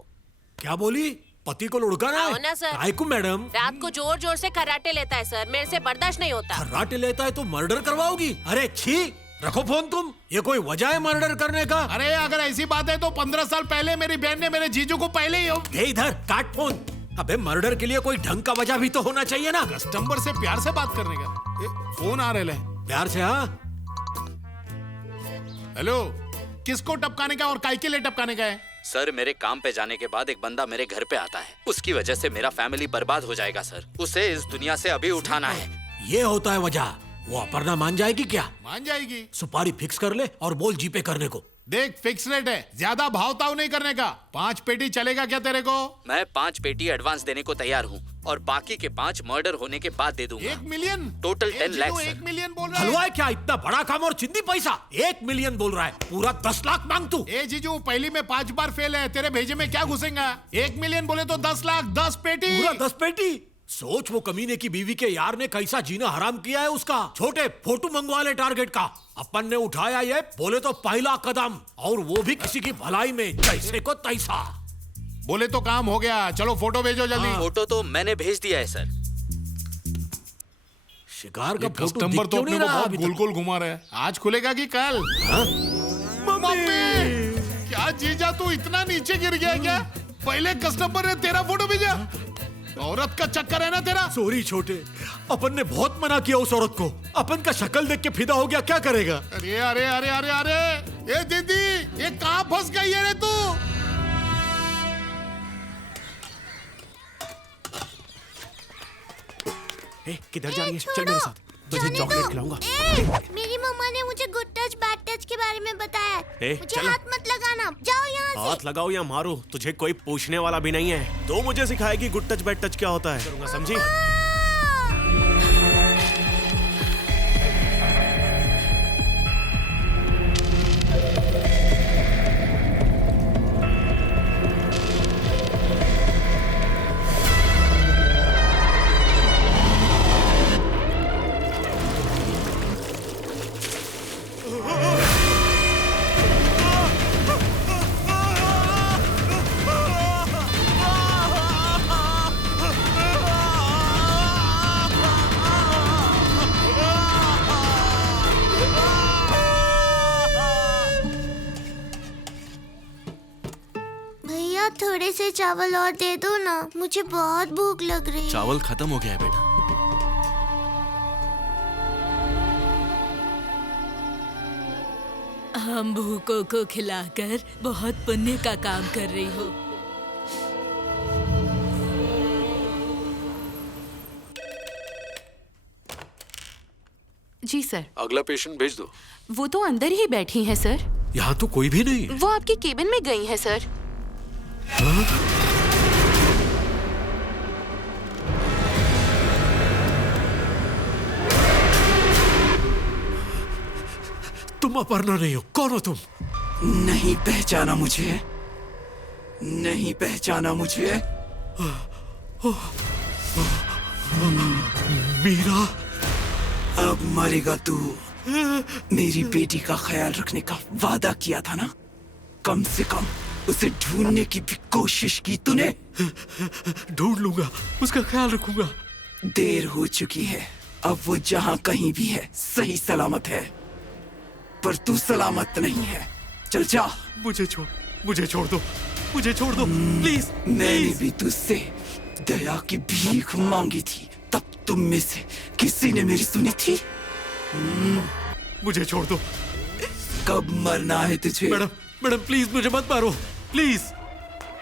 क्या बोली? पति को लुढ़काना आओ है? ना सर। काय को मैडम? रात को जोर जोर से खर्राटे लेता है सर, मेरे से बर्दाश्त नहीं होता। खर्राटे लेता है तो मर्डर करवाओगी? अरे छी, रखो फोन तुम। ये कोई वजह है मर्डर करने का? अरे अगर ऐसी बात है तो 15 साल पहले मेरी बहन ने मेरे जीजू को पहले ही दे इधर, काट फोन। अबे मर्डर के लिए कोई ढंग का वजह भी तो होना चाहिए ना। कस्टमर से प्यार से बात करने का फोन आ रहे हैं। प्यार से? हाँ, हेलो, किसको टपकाने का और काय के लिए टपकाने का है? सर, मेरे काम पे जाने के बाद एक बंदा मेरे घर पे आता है, उसकी वजह से मेरा फैमिली बर्बाद हो जाएगा सर। उसे इस दुनिया से अभी उठाना है। ये होता है वजह। वो अपर्णा मान जाएगी क्या? मान जाएगी। सुपारी फिक्स कर ले और बोल जीपे करने को। देख, फिक्स रेट है, ज्यादा भाव ताव नहीं करने का। 5 पेटी चलेगा क्या तेरे को? मैं 5 पेटी एडवांस देने को तैयार हूँ और बाकी के 5 मर्डर होने के बाद दे दूंगा। 1 मिलियन? टोटल 10 लाख। 1 मिलियन बोल रहा है? हलवा है क्या? इतना बड़ा काम और चिंदी पैसा? 1 मिलियन बोल रहा है, पूरा 10 लाख मांग तू। ए जीजू, पहली में 5 बार फेल है, तेरे भेजे में क्या घुसेगा? 1 मिलियन बोले तो 10 लाख, 10 पेटी। पूरा 10 पेटी? सोच, वो कमीने की बीवी के यार ने कैसा जीना हराम किया है उसका। छोटे फोटो मंगवा ले टारगेट का। अपन ने उठाया ये बोले तो पहला कदम, और वो भी किसी की भलाई में, जैसे को तैसा। बोले तो काम हो गया, चलो फोटो भेजो जल्दी। फोटो तो मैंने भेज दिया है सर। शिकार का फोटो कस्टमर तो अपने को बहुत गोल गोल घुमा रहा है। आज खुलेगा कि कल? मम्मी! क्या जीजा तू इतना नीचे गिर गया क्या? पहले कस्टमर ने तेरा फोटो भेजा। औरत का चक्कर है ना तेरा। सॉरी छोटे, अपन ने बहुत मना किया उस औरत को। अपन का शक्ल देख के फिदा हो गया, क्या करेगा? अरे अरे अरे अरे अरे, ए दीदी, ये कहाँ फंस गई है रे तू? किधर जा रही है? चल मेरे साथ, तुझे चॉकलेट खिलाऊंगा। मेरी मम्मा ने मुझे गुड टच बैड टच के बारे में बताया। मुझे चल। हाथ मत लगाना, जाओ यहाँ से। हाथ लगाओ या मारो, तुझे कोई पूछने वाला भी नहीं है। तो मुझे सिखाएगी गुड टच बैड टच क्या होता है। करूंगा, समझी? थोड़े से चावल और दे दो ना, मुझे बहुत भूख लग रही है। चावल खत्म हो गया है बेटा। हम भूखों को खिलाकर बहुत पुण्य का काम कर रही हो। जी सर। अगला पेशेंट भेज दो। वो तो अंदर ही बैठी हैं सर। यहाँ तो कोई भी नहीं है। वो आपके केबिन में गई हैं सर। हाँ? तुम अपर्णा नहीं हो। कौन हो तुम? नहीं पहचाना मुझे? नहीं पहचाना मुझे? मीरा, अब मरेगा तू। मेरी बेटी का ख्याल रखने का वादा किया था ना, कम से कम उसे ढूंढने की भी कोशिश की तूने। ढूंढ लूंगा, उसका ख्याल रखूंगा। देर हो चुकी है, अब वो जहां कहीं भी है सही सलामत है, पर तू सलामत नहीं है। चल जा। मुझे छोड़ दो, मुझे छोड़ दो प्लीज। मैंने भी तुझसे दया की भीख मांगी थी, तब तुम में से किसी ने मेरी सुनी थी? मुझे छोड़ दो। कब मरना है तुझे? मैडम प्लीज मुझे मत मारो प्लीज।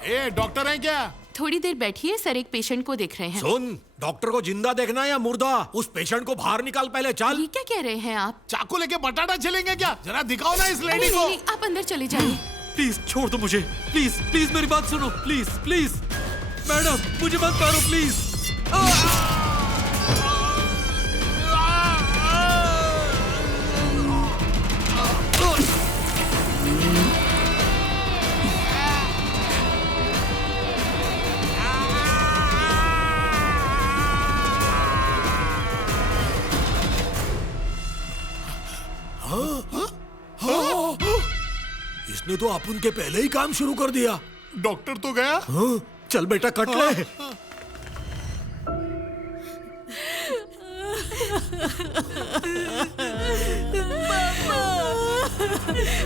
ए डॉक्टर है क्या? थोड़ी देर बैठिए सर, एक पेशेंट को देख रहे हैं। सुन, डॉक्टर को जिंदा देखना है या मुर्दा? उस पेशेंट को बाहर निकाल पहले। चल। ये क्या कह रहे हैं आप? चाकू लेके बटाटा छिलेंगे क्या? जरा दिखाओ ना इस लेडी को। नहीं, आप अंदर चले जाइए। प्लीज छोड़ दो मुझे, प्लीज मेरी बात सुनो, प्लीज मैडम मुझे मत मारो प्लीज। इसने तो अपन के पहले ही काम शुरू कर दिया। डॉक्टर तो गया। हाँ, चल बेटा कट ले।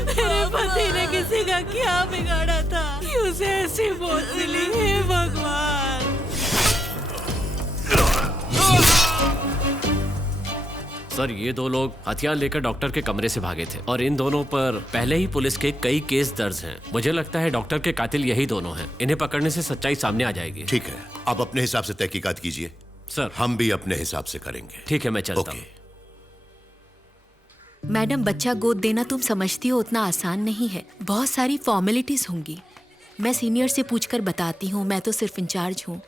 मेरे पति ने किसी का क्या बिगाड़ा था कि उसे ऐसी मौत मिली? हे भगवान। सर, ये दो लोग हथियार लेकर डॉक्टर के कमरे से भागे थे और इन दोनों पर पहले ही पुलिस के कई केस दर्ज हैं। मुझे लगता है डॉक्टर के कातिल यही दोनों हैं। इन्हें पकड़ने से सच्चाई सामने आ जाएगी। ठीक है, आप अपने हिसाब से तहकीकात कीजिए सर। हम भी अपने हिसाब से करेंगे। ठीक है, मैं चलता हूँ। मैडम, बच्चा गोद देना तुम समझती हो उतना आसान नहीं है, बहुत सारी फॉर्मेलिटीज होंगी। मैं सीनियर से पूछकर बताती हूँ, मैं तो सिर्फ इंचार्ज हूँ।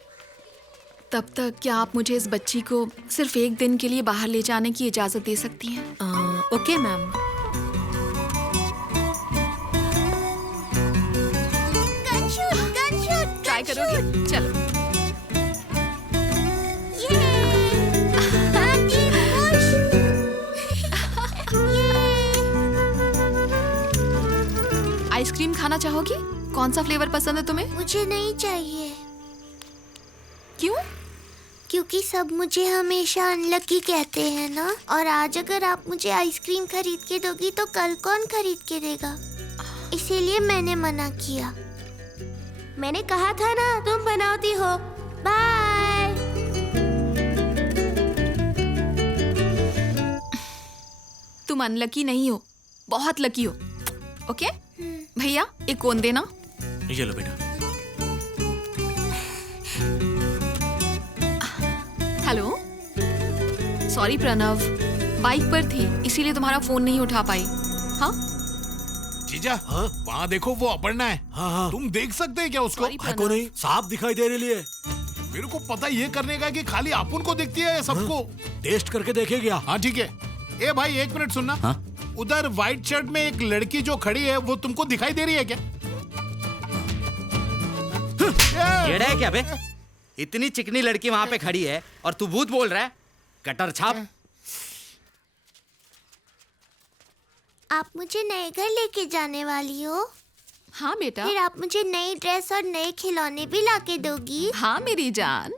तब तक क्या आप मुझे इस बच्ची को सिर्फ एक दिन के लिए बाहर ले जाने की इजाजत दे सकती हैं? Okay ma'am. ट्राई करोगे? चलो। आइसक्रीम खाना चाहोगी? कौन सा फ्लेवर पसंद है तुम्हें? मुझे नहीं चाहिए। क्यों? क्योंकि सब मुझे हमेशा अनलकी कहते हैं ना, और आज अगर आप मुझे आइसक्रीम खरीद के दोगी तो कल कौन खरीद के देगा? इसीलिए मैंने मना किया। मैंने कहा था ना तुम बनाती हो। बाय। तुम अनलकी नहीं हो, बहुत लकी हो। ओके भैया, एक कोन देना। ये लो बेटा। हेलो, सॉरी प्रणव, बाइक पर थी इसीलिए तुम्हारा फोन नहीं उठा पाई। हाँ जीजा, वहाँ देखो वो अपर्णा है। हाँ। तुम देख सकते हैं क्या उसको? को नहीं, साफ दिखाई दे रही है। मेरे को पता ये करने का कि खाली अपन को दिखती है या सबको? टेस्ट करके देखेगा। हाँ ठीक है। ए भाई, एक मिनट सुनना। हाँ? उधर व्हाइट शर्ट में एक लड़की जो खड़ी है वो तुमको दिखाई दे रही है क्या? येड़ा है क्या बे? इतनी चिकनी लड़की वहां पे खड़ी है और तू भूत बोल रहा है? कटर छाप। आप मुझे नए घर लेके जाने वाली हो? हाँ बेटा। फिर आप मुझे नई ड्रेस और नए खिलौने भी लाके दोगी? हाँ मेरी जान।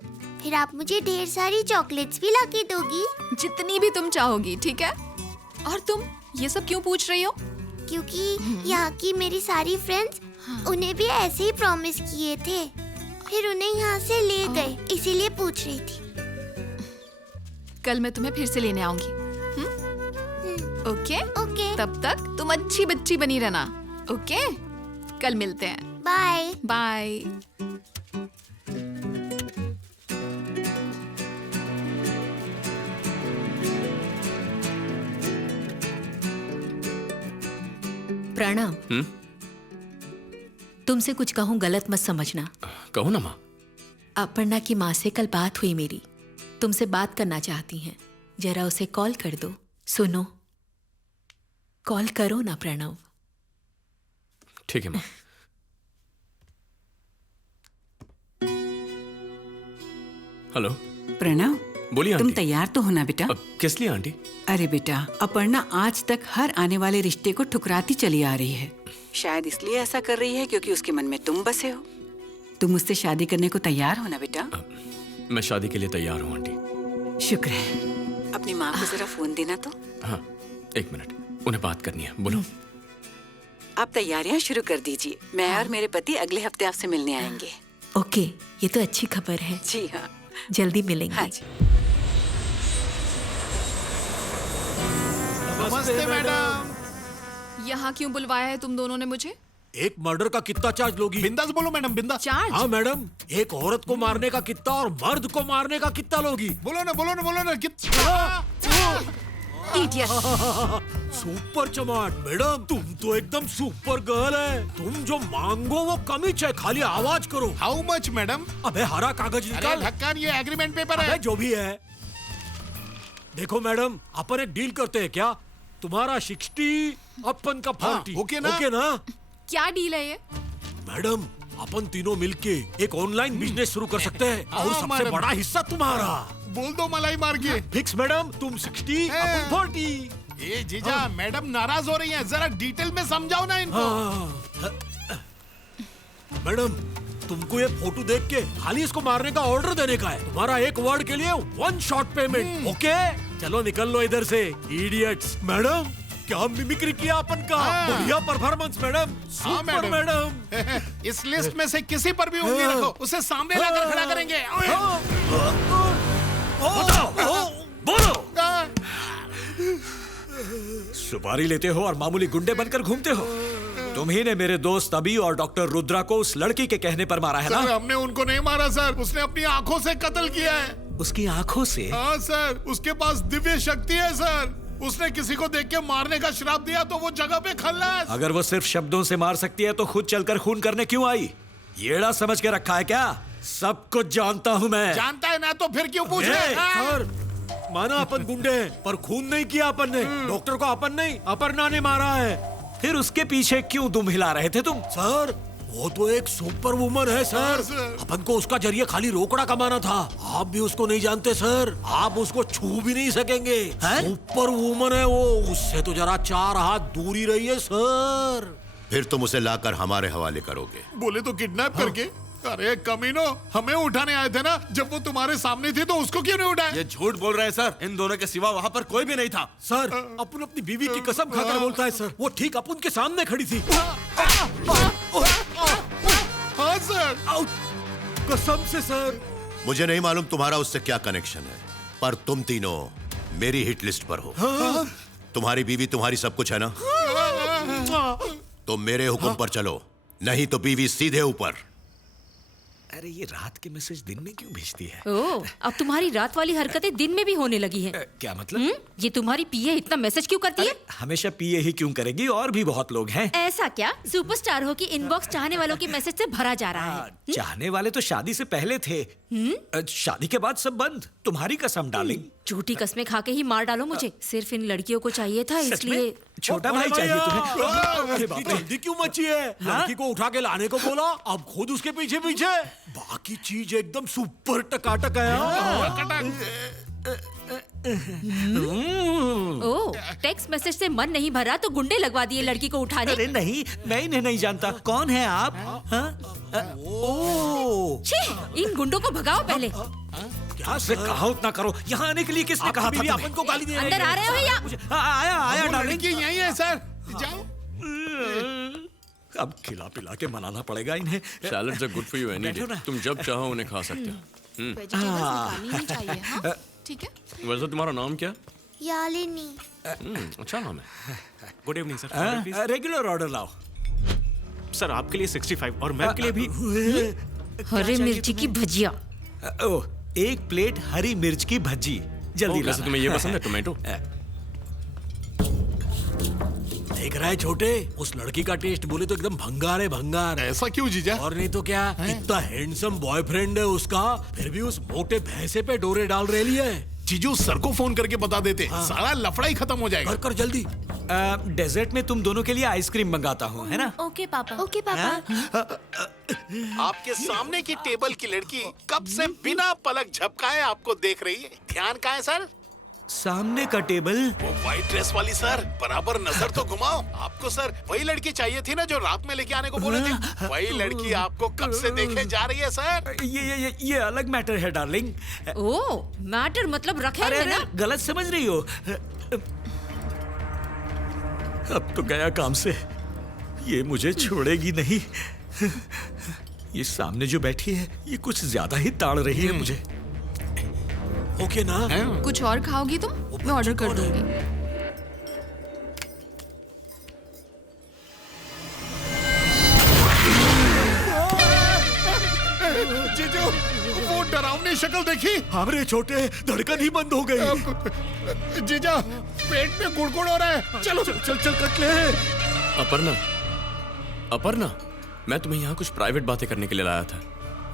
फिर आप मुझे ढेर सारी चॉकलेट्स भी लाके दोगी? जितनी भी तुम चाहोगी, ठीक है? और तुम ये सब क्यों पूछ रही हो? क्योंकि यहाँ की मेरी सारी फ्रेंड्स उन्हें भी ऐसे ही प्रॉमिस किए थे, फिर उन्हें यहाँ से ले गए, इसीलिए पूछ रही थी। कल मैं तुम्हें फिर से लेने आऊंगी। ओके? ओके। तब तक तुम अच्छी बच्ची बनी रहना। ओके? कल मिलते हैं। बाय। बाय। प्रणव, तुमसे कुछ कहूँ गलत मत समझना। कहो ना माँ। अपर्णा की माँ से कल बात हुई मेरी, तुमसे बात करना चाहती हैं। जरा उसे कॉल कर दो। सुनो, कॉल करो ना प्रणव। ठीक है माँ। हेलो प्रणव, बोलिए तुम आंटी। तैयार तो हो ना बेटा? किस लिए आंटी? अरे बेटा, अपर्णा आज तक हर आने वाले रिश्ते को ठुकराती चली आ रही है। शायद इसलिए ऐसा कर रही है क्योंकि उसके मन में तुम बसे हो। तुम मुझसे शादी करने को तैयार हो ना बेटा? मैं शादी के लिए तैयार हूँ आंटी। शुक्र है। अपनी माँ को जरा फोन देना तो। हाँ, एक मिनट, उन्हें बात करनी है। बोलो। आप तैयारियां शुरू कर दीजिए। मैं और मेरे पति अगले हफ्ते आपसे मिलने आएंगे। ओके, ये तो अच्छी खबर है। जी हाँ, जल्दी मिलेंगे। हाँ जी। नमस्ते मैडम। यहाँ क्यों बुलवाया है तुम दोनों ने मुझे? एक मर्डर का कितना चार्ज लोगी? बिंदास बोलो मैडम, बिंदास। चार्ज? हाँ मैडम, एक औरत को मारने का कितना और मर्द को मारने का कितना लोगी? बोलो ना, बोलो ना, बोलो ना, कितना? सुपर चमाट मैडम, तुम तो एकदम सुपर गर्ल है। तुम जो मांगो वो कम ही चाहिए, खाली आवाज करो। How much madam? अबे हरा कागज निकाल। ढक्कन, ये एग्रीमेंट पेपर है। अबे जो भी है। देखो मैडम, अपन एक डील करते हैं क्या? तुम्हारा 60, अपन का 40। ओके ना? ओके ना? क्या डील है ये? मैडम, अपन तीनों मिलके एक ऑनलाइन बिजनेस शुरू कर सकते हैं और सबसे बड़ा हिस्सा तुम्हारा। बोल दो मलाई मार के। फिक्स मैडम, तुम 60, अपन 40। ए जीजा, मैडम नाराज हो रही हैं, जरा डिटेल में समझाओ ना इनको। मैडम, तुमको ये फोटो देख के खाली इसको मारने का ऑर्डर देने का है। तुम्हारा एक वर्ड के लिए 1 शॉट पेमेंट। ओके? चलो निकल लो इधर से, इडियट्स। मैडम, क्या मिमिक्री किया अपन का? बढ़िया परफॉर्मेंस मैडम, सुपर मैडम। इस लिस्ट में से किसी पर भी उंगली रखो, उसे सामने लाकर खड़ा करेंगे। बोलो। सुपारी लेते हो और मामूली गुंडे बनकर घूमते हो। तुम ही ने मेरे दोस्त अभी और डॉक्टर रुद्रा को उस लड़की के कहने पर मारा है ना? सर, हमने उनको नहीं मारा सर, उसने अपनी आंखों से कत्ल किया है। उसकी आंखों से? हाँ सर, उसके पास दिव्य शक्ति है सर। उसने किसी को देख के मारने का श्राप दिया तो वो जगह पे खल्लास। अगर वो सिर्फ शब्दों से मार सकती है तो खुद चलकर खून करने क्यों आई? येड़ा समझ के रखा है क्या? सब कुछ जानता हूँ मैं। जानता है ना तो फिर क्यों पूछ रहे? सर, माना अपन गुंडे हैं, पर खून नहीं किया अपन ने। डॉक्टर को अपन नहीं, अपर्णा ने मारा है। फिर उसके पीछे क्यों दुम हिला रहे थे तुम? सर, वो तो एक सुपर वुमन है सर। अपन को उसका जरिए खाली रोकड़ा कमाना था। आप भी उसको नहीं जानते सर, आप उसको छू भी नहीं सकेंगे। सुपर वुमन है वो, उससे तो जरा 4 हाथ दूरी रहिए सर। फिर तुम उसे लाकर हमारे हवाले करोगे? बोले तो किडनैप करके। अरे कमीनो, हमें उठाने आए थे ना? जब वो तुम्हारे सामने थी तो उसको क्यों नहीं उठाया? ये झूठ बोल रहे हैं सर, इन दोनों के सिवा वहाँ पर कोई भी नहीं था। सर, अपन अपनी बीवी की कसम खाकर बोलता है सर, वो ठीक अपन के सामने खड़ी थी। हाँ सर, कसम से सर। मुझे नहीं मालूम तुम्हारा उससे क्या कनेक्शन है, पर तुम तीनों मेरी हिट लिस्ट पर हो। तुम्हारी बीवी तुम्हारी सब कुछ है ना? तो मेरे हुक्म पर चलो, नहीं तो बीवी सीधे ऊपर। अरे ये रात के मैसेज दिन में क्यों भेजती है? ओह, अब तुम्हारी रात वाली हरकतें दिन में भी होने लगी हैं। क्या मतलब? ये तुम्हारी पीए इतना मैसेज क्यों करती है? हमेशा पीए ही क्यों करेगी? और भी बहुत लोग हैं। ऐसा क्या? सुपरस्टार हो कि इनबॉक्स चाहने वालों की मैसेज से भरा जा रहा है। चाहने वाले तो शादी से पहले थे, शादी के बाद सब बंद। तुम्हारी कसम डार्लिंग। झूठी कस्में खा के ही मार डालो मुझे। सिर्फ इन लड़कियों को चाहिए था, इसलिए। छोटा भाई चाहिए तुम्हें? जल्दी क्यों मची है? लड़की को उठा के लाने को बोला, अब खुद उसके पीछे पीछे। बाकी चीज एकदम सुपर टकाटक है। ओह, टेक्स्ट मैसेज से मन नहीं भरा तो गुंडे लगवा दिए लड़की को उठाने। अरे नहीं, मैं इन्हें नहीं जानता। कौन है आप? छी, इन गुंडों को भगाओ पहले। क्या से कहा उतना करो। यहाँ आने के लिए किसने कहा था? अपन को गाली दे अंदर आ रहे हो या? आया डार्लिंग। यही है सर, जाओ। अब खिला पिला के मनाना पड़ेगा इन्हें। Salads are good for you any day. तुम जब चाहो उन्हें खा सकते हो। ठीक है। वैसे तुम्हारा नाम क्या? यालिनी। अच्छा नाम है। Good evening sir. Regular order लाओ। सर आपके लिए 65 और मैम के लिए भी हरी मिर्ची की भजिया। ओह, 1 प्लेट हरी मिर्च की भजी जल्दी वैसे तुम्हें ये पसंद है टोमेटो? देख रहा है छोटे, उस लड़की का टेस्ट बोले तो एकदम भंगार है, भंगार। ऐसा क्यों जीजा? और नहीं तो क्या, इतना हैंडसम बॉयफ्रेंड है उसका, फिर भी उस मोटे भैंसे पे डोरे डाल रही है। जीजू सर को फोन करके बता देते, सारा लफड़ा ही खत्म हो जाएगा। कर जल्दी। डेजर्ट में तुम दोनों के लिए आइसक्रीम मंगाता हूँ, है ना? ओके पापा। ओके पापा। आपके सामने की टेबल की लड़की कब से बिना पलक झपकाए आपको देख रही है। ध्यान कहाँ है सर? सामने का टेबल। वो व्हाइट ड्रेस वाली सर, बराबर नजर तो घुमाओ। आपको सर वही लड़की चाहिए थी ना जो रात में लेके आने को बोले थे। वही लड़की आपको कब से देखे जा रही है सर। ये अलग मैटर है डार्लिंग। ओ, मैटर मतलब रखेंगे ना? गलत समझ रही हो। अब तो गया काम से, ये मुझे छोड़ेगी नहीं। ये सामने जो बैठी है ये कुछ ज्यादा ही ताड़ रही है मुझे। ओके ना? कुछ और खाओगी तुम? मैं ऑर्डर कर दूंगी। जीजू वो डरावनी शक्ल देखी? हमरे छोटे, धड़कन ही बंद हो गई। जीजा पेट में गुड़गुड़ हो रहा है। चलो चल कट ले। अपर्णा, मैं तुम्हें यहाँ कुछ प्राइवेट बातें करने के लिए लाया था,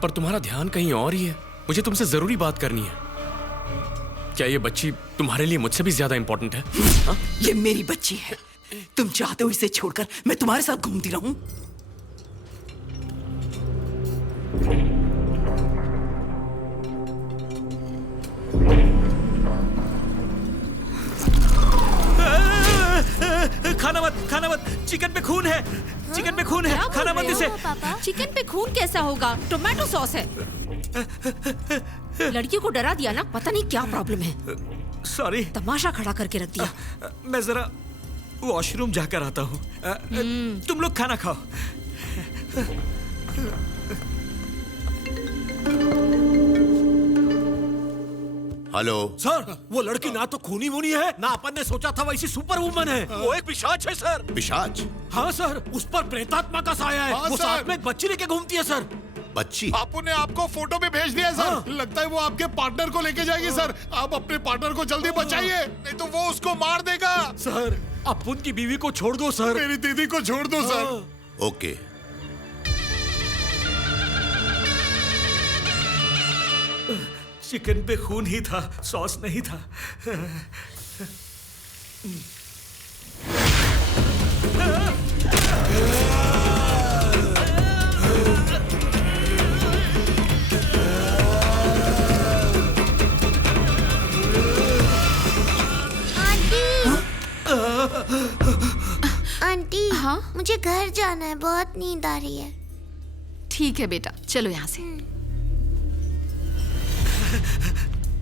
पर तुम्हारा ध्यान कहीं और ही है। मुझे तुमसे जरूरी बात करनी है। क्या ये बच्ची तुम्हारे लिए मुझसे भी ज्यादा इंपॉर्टेंट है? हा? ये मेरी बच्ची है। तुम चाहते हो इसे छोड़कर मैं तुम्हारे साथ घूमती रहूं? खाना मत, चिकन पे खून है, चिकन पे खून है, खाना मत इसे। चिकन पे खून कैसा होगा? टोमेटो सॉस है। लड़की को डरा दिया ना, पता नहीं क्या प्रॉब्लम है। सॉरी। तमाशा खड़ा करके रख दिया। मैं जरा वॉशरूम जाकर आता हूँ। तुम लोग खाना खाओ। हेलो सर, वो लड़की ना तो खूनी वूनी है, ना अपन ने सोचा था वैसी सुपर वुमन है। वो एक पिशाच है सर। पिशाच? हाँ सर, उस पर प्रेतात्मा का साया है। वो साथ में एक बच्ची लेके घूमती है सर। बच्ची? बापू ने आपको फोटो भी भेज दिया सर। हाँ। लगता है वो आपके पार्टनर को लेके जाएगी सर। आप अपने पार्टनर को जल्दी बचाइए, नहीं तो वो उसको मार देगा। सर, अपुन की बीवी को छोड़ दो सर। मेरी दीदी को छोड़ दो सर। ओके। चिकन पे खून ही था, सॉस नहीं था। आंटी, हाँ? मुझे घर जाना है, बहुत नींद आ रही है। ठीक है बेटा, चलो यहाँ से।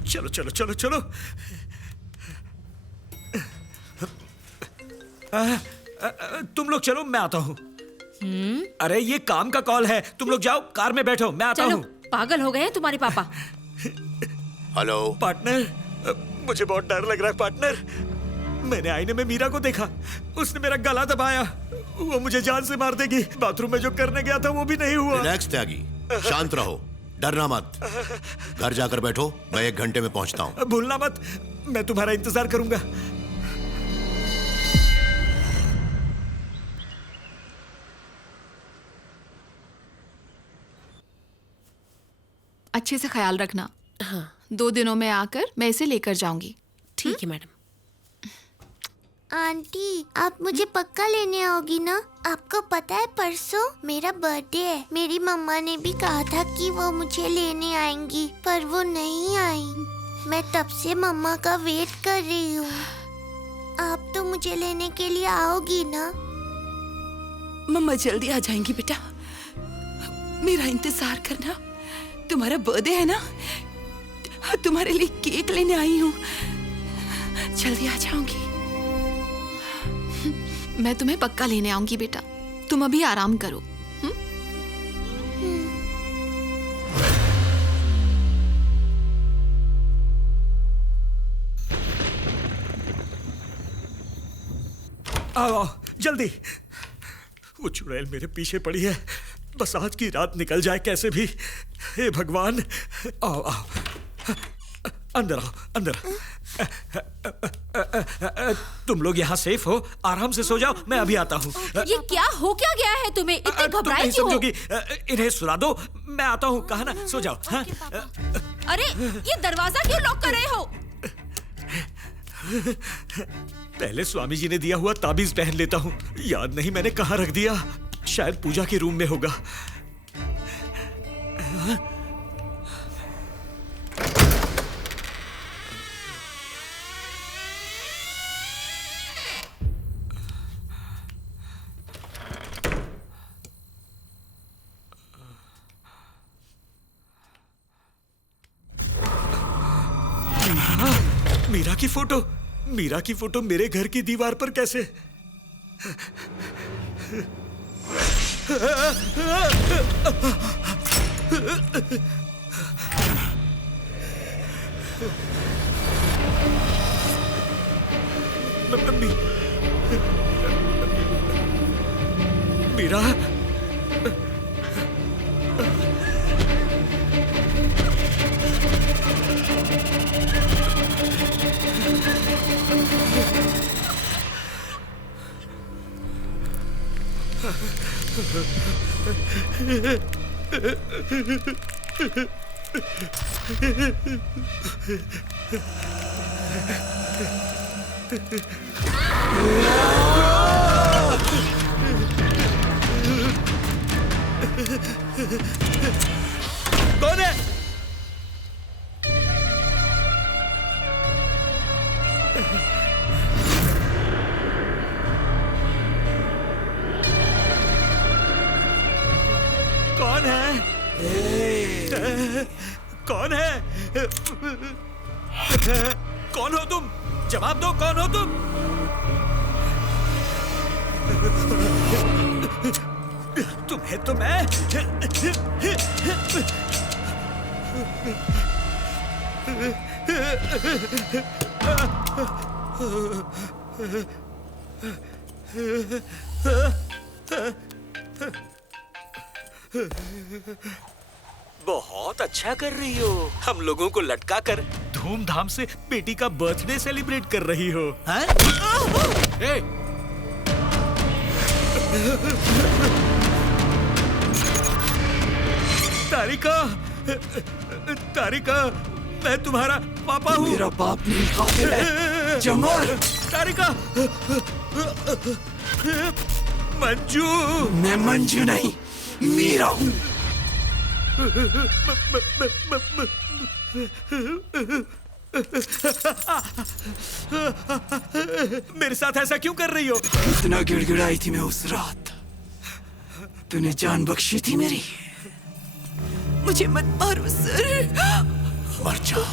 चलो चलो चलो चलो। तुम लोग चलो, मैं आता हूँ। अरे ये काम का कॉल है, तुम लोग जाओ, कार में बैठो, मैं आता हूँ। पागल हो गए हैं तुम्हारे पापा। हेलो पार्टनर, मुझे बहुत डर लग रहा है पार्टनर। मैंने आईने में मीरा को देखा, उसने मेरा गला दबाया। वो मुझे जान से मार देगी। बाथरूम में जो करने गया था वो भी नहीं हुआ। रिलैक्स त्यागी, शांत रहो, डरना मत। घर जाकर बैठो, मैं 1 घंटे में पहुंचता हूँ। भूलना मत, मैं तुम्हारा इंतजार करूंगा। अच्छे से ख्याल रखना। हाँ। 2 दिनों में आकर मैं इसे लेकर जाऊंगी। ठीक है मैडम। आंटी, आप मुझे पक्का लेने आओगी ना? आपको पता है परसों मेरा बर्थडे है। मेरी मम्मा ने भी कहा था कि वो मुझे लेने आएंगी, पर वो नहीं आई। मैं तब से मम्मा का वेट कर रही हूँ। आप तो मुझे लेने के लिए आओगी ना? मम्मा जल्दी आ जाएंगी बेटा, मेरा इंतजार करना। तुम्हारा बर्थडे है ना, तुम्हारे लिए केक लेने आई हूँ, जल्दी आ जाऊंगी। मैं तुम्हें पक्का लेने आऊंगी बेटा। तुम अभी आराम करो। आओ जल्दी। वो चुड़ैल मेरे पीछे पड़ी है, बस आज की रात निकल जाए कैसे भी। हे भगवान, आओ आओ, अंदर आओ अंदर। तुम लोग यहाँ सेफ हो, आराम से सो जाओ, मैं अभी आता हूँ। ये क्या हो क्या गया है तुम्हें? इतने घबराए क्यों हो? समझोगी, इन्हें सुला दो, मैं आता हूँ। कहा ना, सो जाओ। हाँ? अरे ये दरवाजा क्यों लॉक कर रहे हो? पहले स्वामी जी ने दिया हुआ ताबीज पहन लेता हूँ। याद नहीं मैंने कहाँ रख दिया, शायद पूजा के रूम में होगा। मीरा की फोटो, मीरा की फोटो मेरे घर की दीवार पर कैसे? मीरा, कौन है? कौन है? कौन है? कौन हो तुम? जवाब दो, कौन हो तुम? तुम्हें तो मैं बहुत अच्छा कर रही हो। हम लोगों को लटका कर धूमधाम से बेटी का बर्थडे सेलिब्रेट कर रही हो। हाँ? तारिका, तारिका, मैं तुम्हारा पापा हूँ। मेरा बाप नहीं, कातिल है। जमाल। तारिका, मंजू। मैं मंजू नहीं, मीरा हूँ। मेरे साथ ऐसा क्यों कर रही हो? इतना गिड़गिड़ाई थी मैं उस रात, तूने जान बख्शी थी मेरी। मुझे मत मारो सर। मर जा।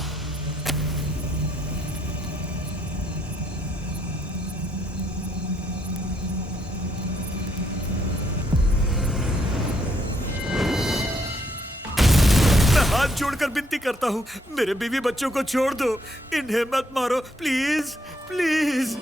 हाथ जोड़कर विनती करता हूँ, मेरे बीवी बच्चों को छोड़ दो, इन्हें मत मारो, प्लीज प्लीज।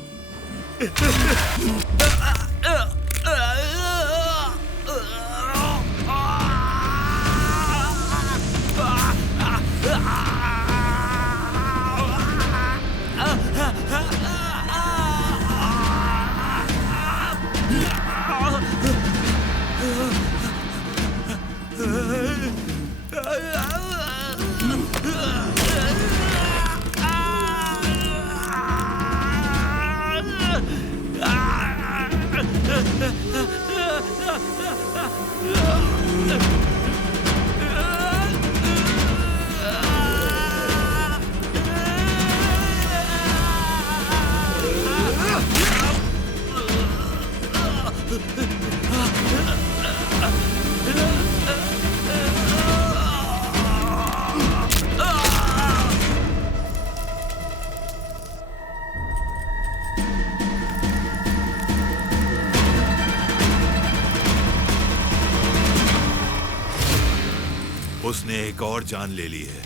उसने एक और जान ले ली है।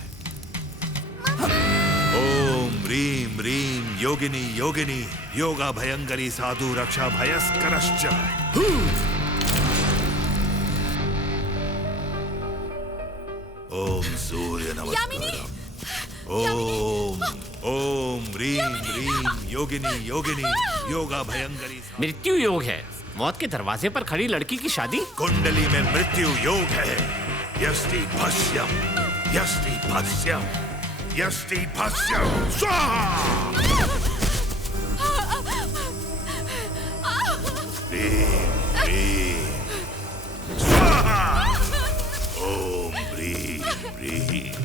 ओम ह्रीम ह्रीम योगिनी योगिनी योगा भयंकरी साधु रक्षा भयस्करश्च। ओम सूर्य नमस्कारम। ओम ह्रीम ह्रीम योगिनी योगिनी योगा भयंकरी। मृत्यु योग है। मौत के दरवाजे पर खड़ी लड़की की शादी। कुंडली में मृत्यु योग है। यस्ति भस्यम यस्ति भस्यम यस्ति भस्यम स्वाहा। ह्रीम ह्रीम स्वाहा। ओम ह्रीम ह्रीम।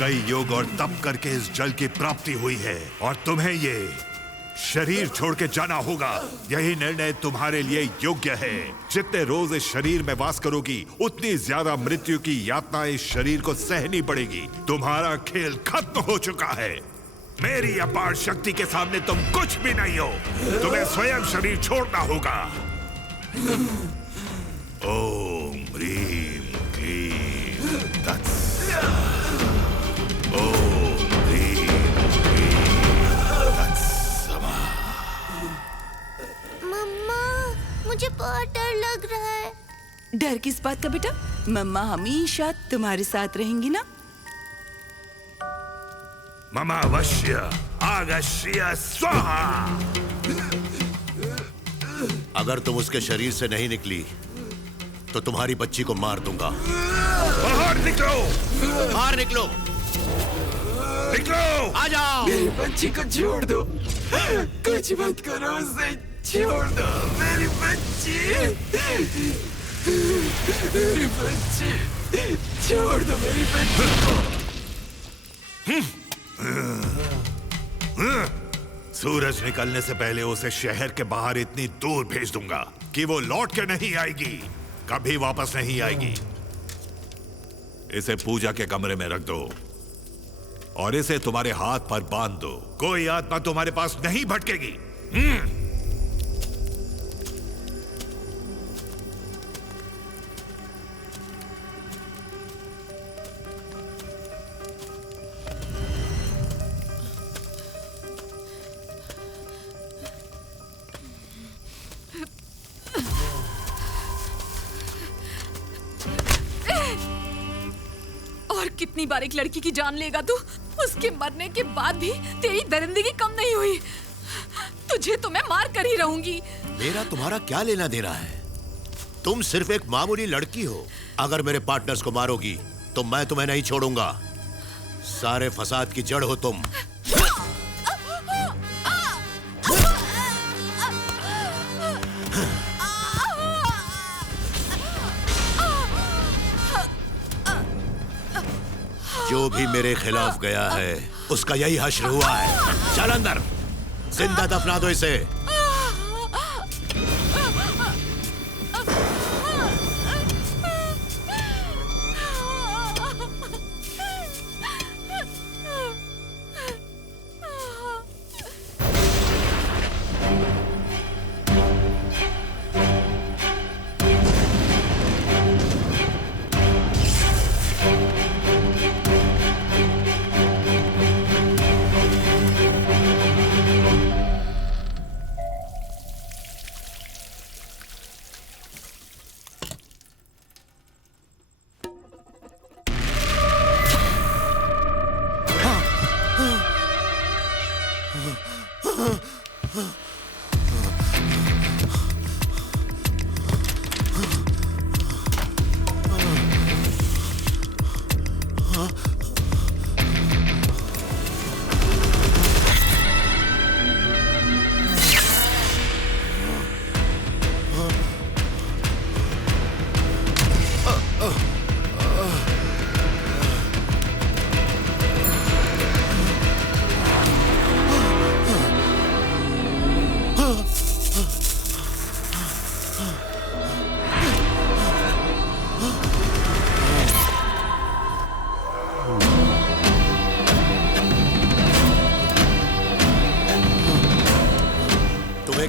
कई योग और तप करके इस जल की प्राप्ति हुई है और तुम्हें ये शरीर छोड़ के जाना होगा। यही निर्णय तुम्हारे लिए योग्य है। जितने रोज इस शरीर में वास करोगी उतनी ज्यादा मृत्यु की यातना इस शरीर को सहनी पड़ेगी। तुम्हारा खेल खत्म हो चुका है। मेरी अपार शक्ति के सामने तुम कुछ भी नहीं हो। तुम्हें स्वयं शरीर छोड़ना होगा। ओम ह्रीम क्लीम तत्स। ओम ह्रीम क्लीम तत्समा। मम्मा, मुझे बहुत डर लग रहा है। डर किस बात का बेटा? मम्मा हमेशा तुम्हारे साथ रहेंगी ना। ममावश्य आगश्य स्वाहा। अगर तुम उसके शरीर से नहीं निकली तो तुम्हारी बच्ची को मार दूंगा। बाहर निकलो, बाहर निकलो, निकलो, आ जाओ। मेरी बच्ची को छोड़ दो, कुछ मत करो, उसे छोड़ दो। मेरी बच्ची, मेरी बच्ची, छोड़ दो मेरी बच्ची को। सूरज निकलने से पहले उसे शहर के बाहर इतनी दूर भेज दूंगा कि वो लौट के नहीं आएगी, कभी वापस नहीं आएगी। इसे पूजा के कमरे में रख दो और इसे तुम्हारे हाथ पर बांध दो। कोई आत्मा तुम्हारे पास नहीं भटकेगी। और कितनी बार एक लड़की की जान लेगा तू? उसके मरने के बाद भी तेरी दरिंदगी कम नहीं हुई। तुझे तो मैं मार कर ही रहूंगी। मेरा तुम्हारा क्या लेना देना है? तुम सिर्फ एक मामूली लड़की हो। अगर मेरे पार्टनर्स को मारोगी तो मैं तुम्हें नहीं छोड़ूंगा। सारे फसाद की जड़ हो तुम। जो भी मेरे खिलाफ गया है उसका यही हश्र हुआ है। चल अंदर, जिंदा दफना दो इसे।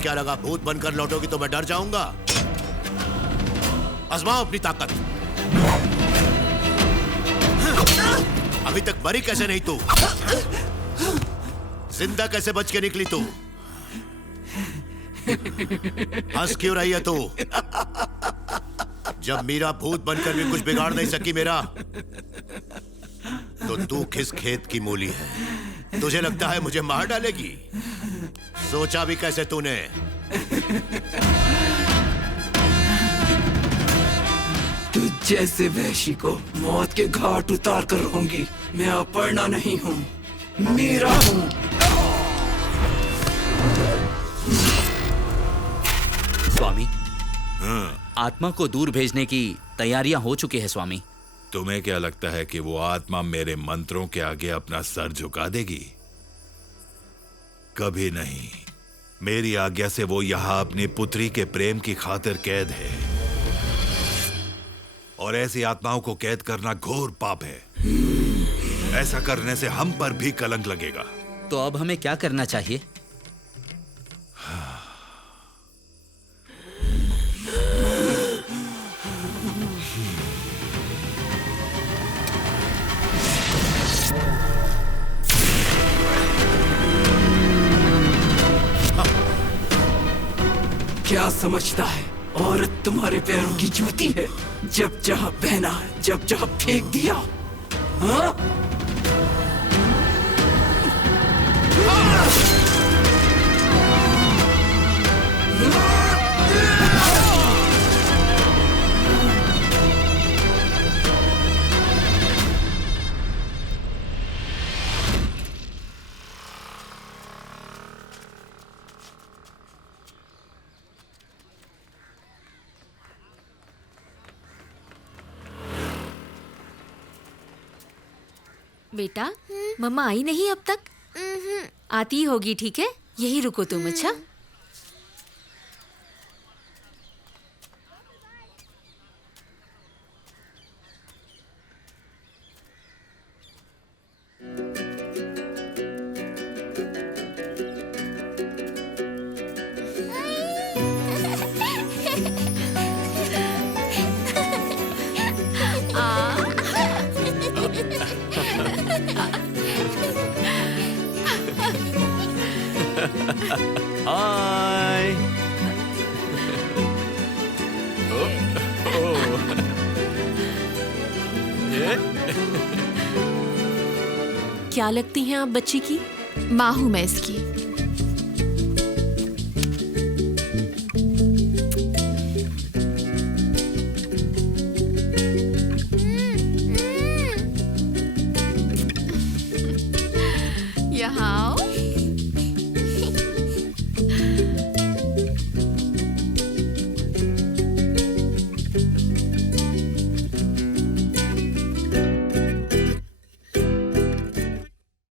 क्या लगा भूत बनकर लौटोगी तो मैं डर जाऊंगा? आजमाओ अपनी ताकत। अभी तक मरी कैसे नहीं तू? जिंदा कैसे बच के निकली तू? हंस क्यों रही है तू? जब मीरा भूत बनकर भी कुछ बिगाड़ नहीं सकी मेरा, तो तू किस खेत की मूली है? तुझे लगता है मुझे मार डालेगी? सोचा भी कैसे तूने? तू जैसे वहशी को मौत के घाट उतार कर रहूंगी। मैं अपर्णा नहीं हूँ, मीरा हूँ। स्वामी, आत्मा को दूर भेजने की तैयारियां हो चुकी है स्वामी। तुम्हें क्या लगता है कि वो आत्मा मेरे मंत्रों के आगे अपना सर झुका देगी? कभी नहीं। मेरी आज्ञा से वो यहां अपनी पुत्री के प्रेम की खातिर कैद है, और ऐसी आत्माओं को कैद करना घोर पाप है। ऐसा करने से हम पर भी कलंक लगेगा। तो अब हमें क्या करना चाहिए? क्या समझता है औरत तुम्हारे पैरों की जूती है? जब जहां पहना है, जब जहां फेंक दिया। हाँ? बेटा, मम्मा आई नहीं अब तक? आती होगी, ठीक है? यही रुको तुम। अच्छा, हाय। क्या लगती हैं आप बच्ची की? माँ हूं मैं इसकी। यहाँ आओ।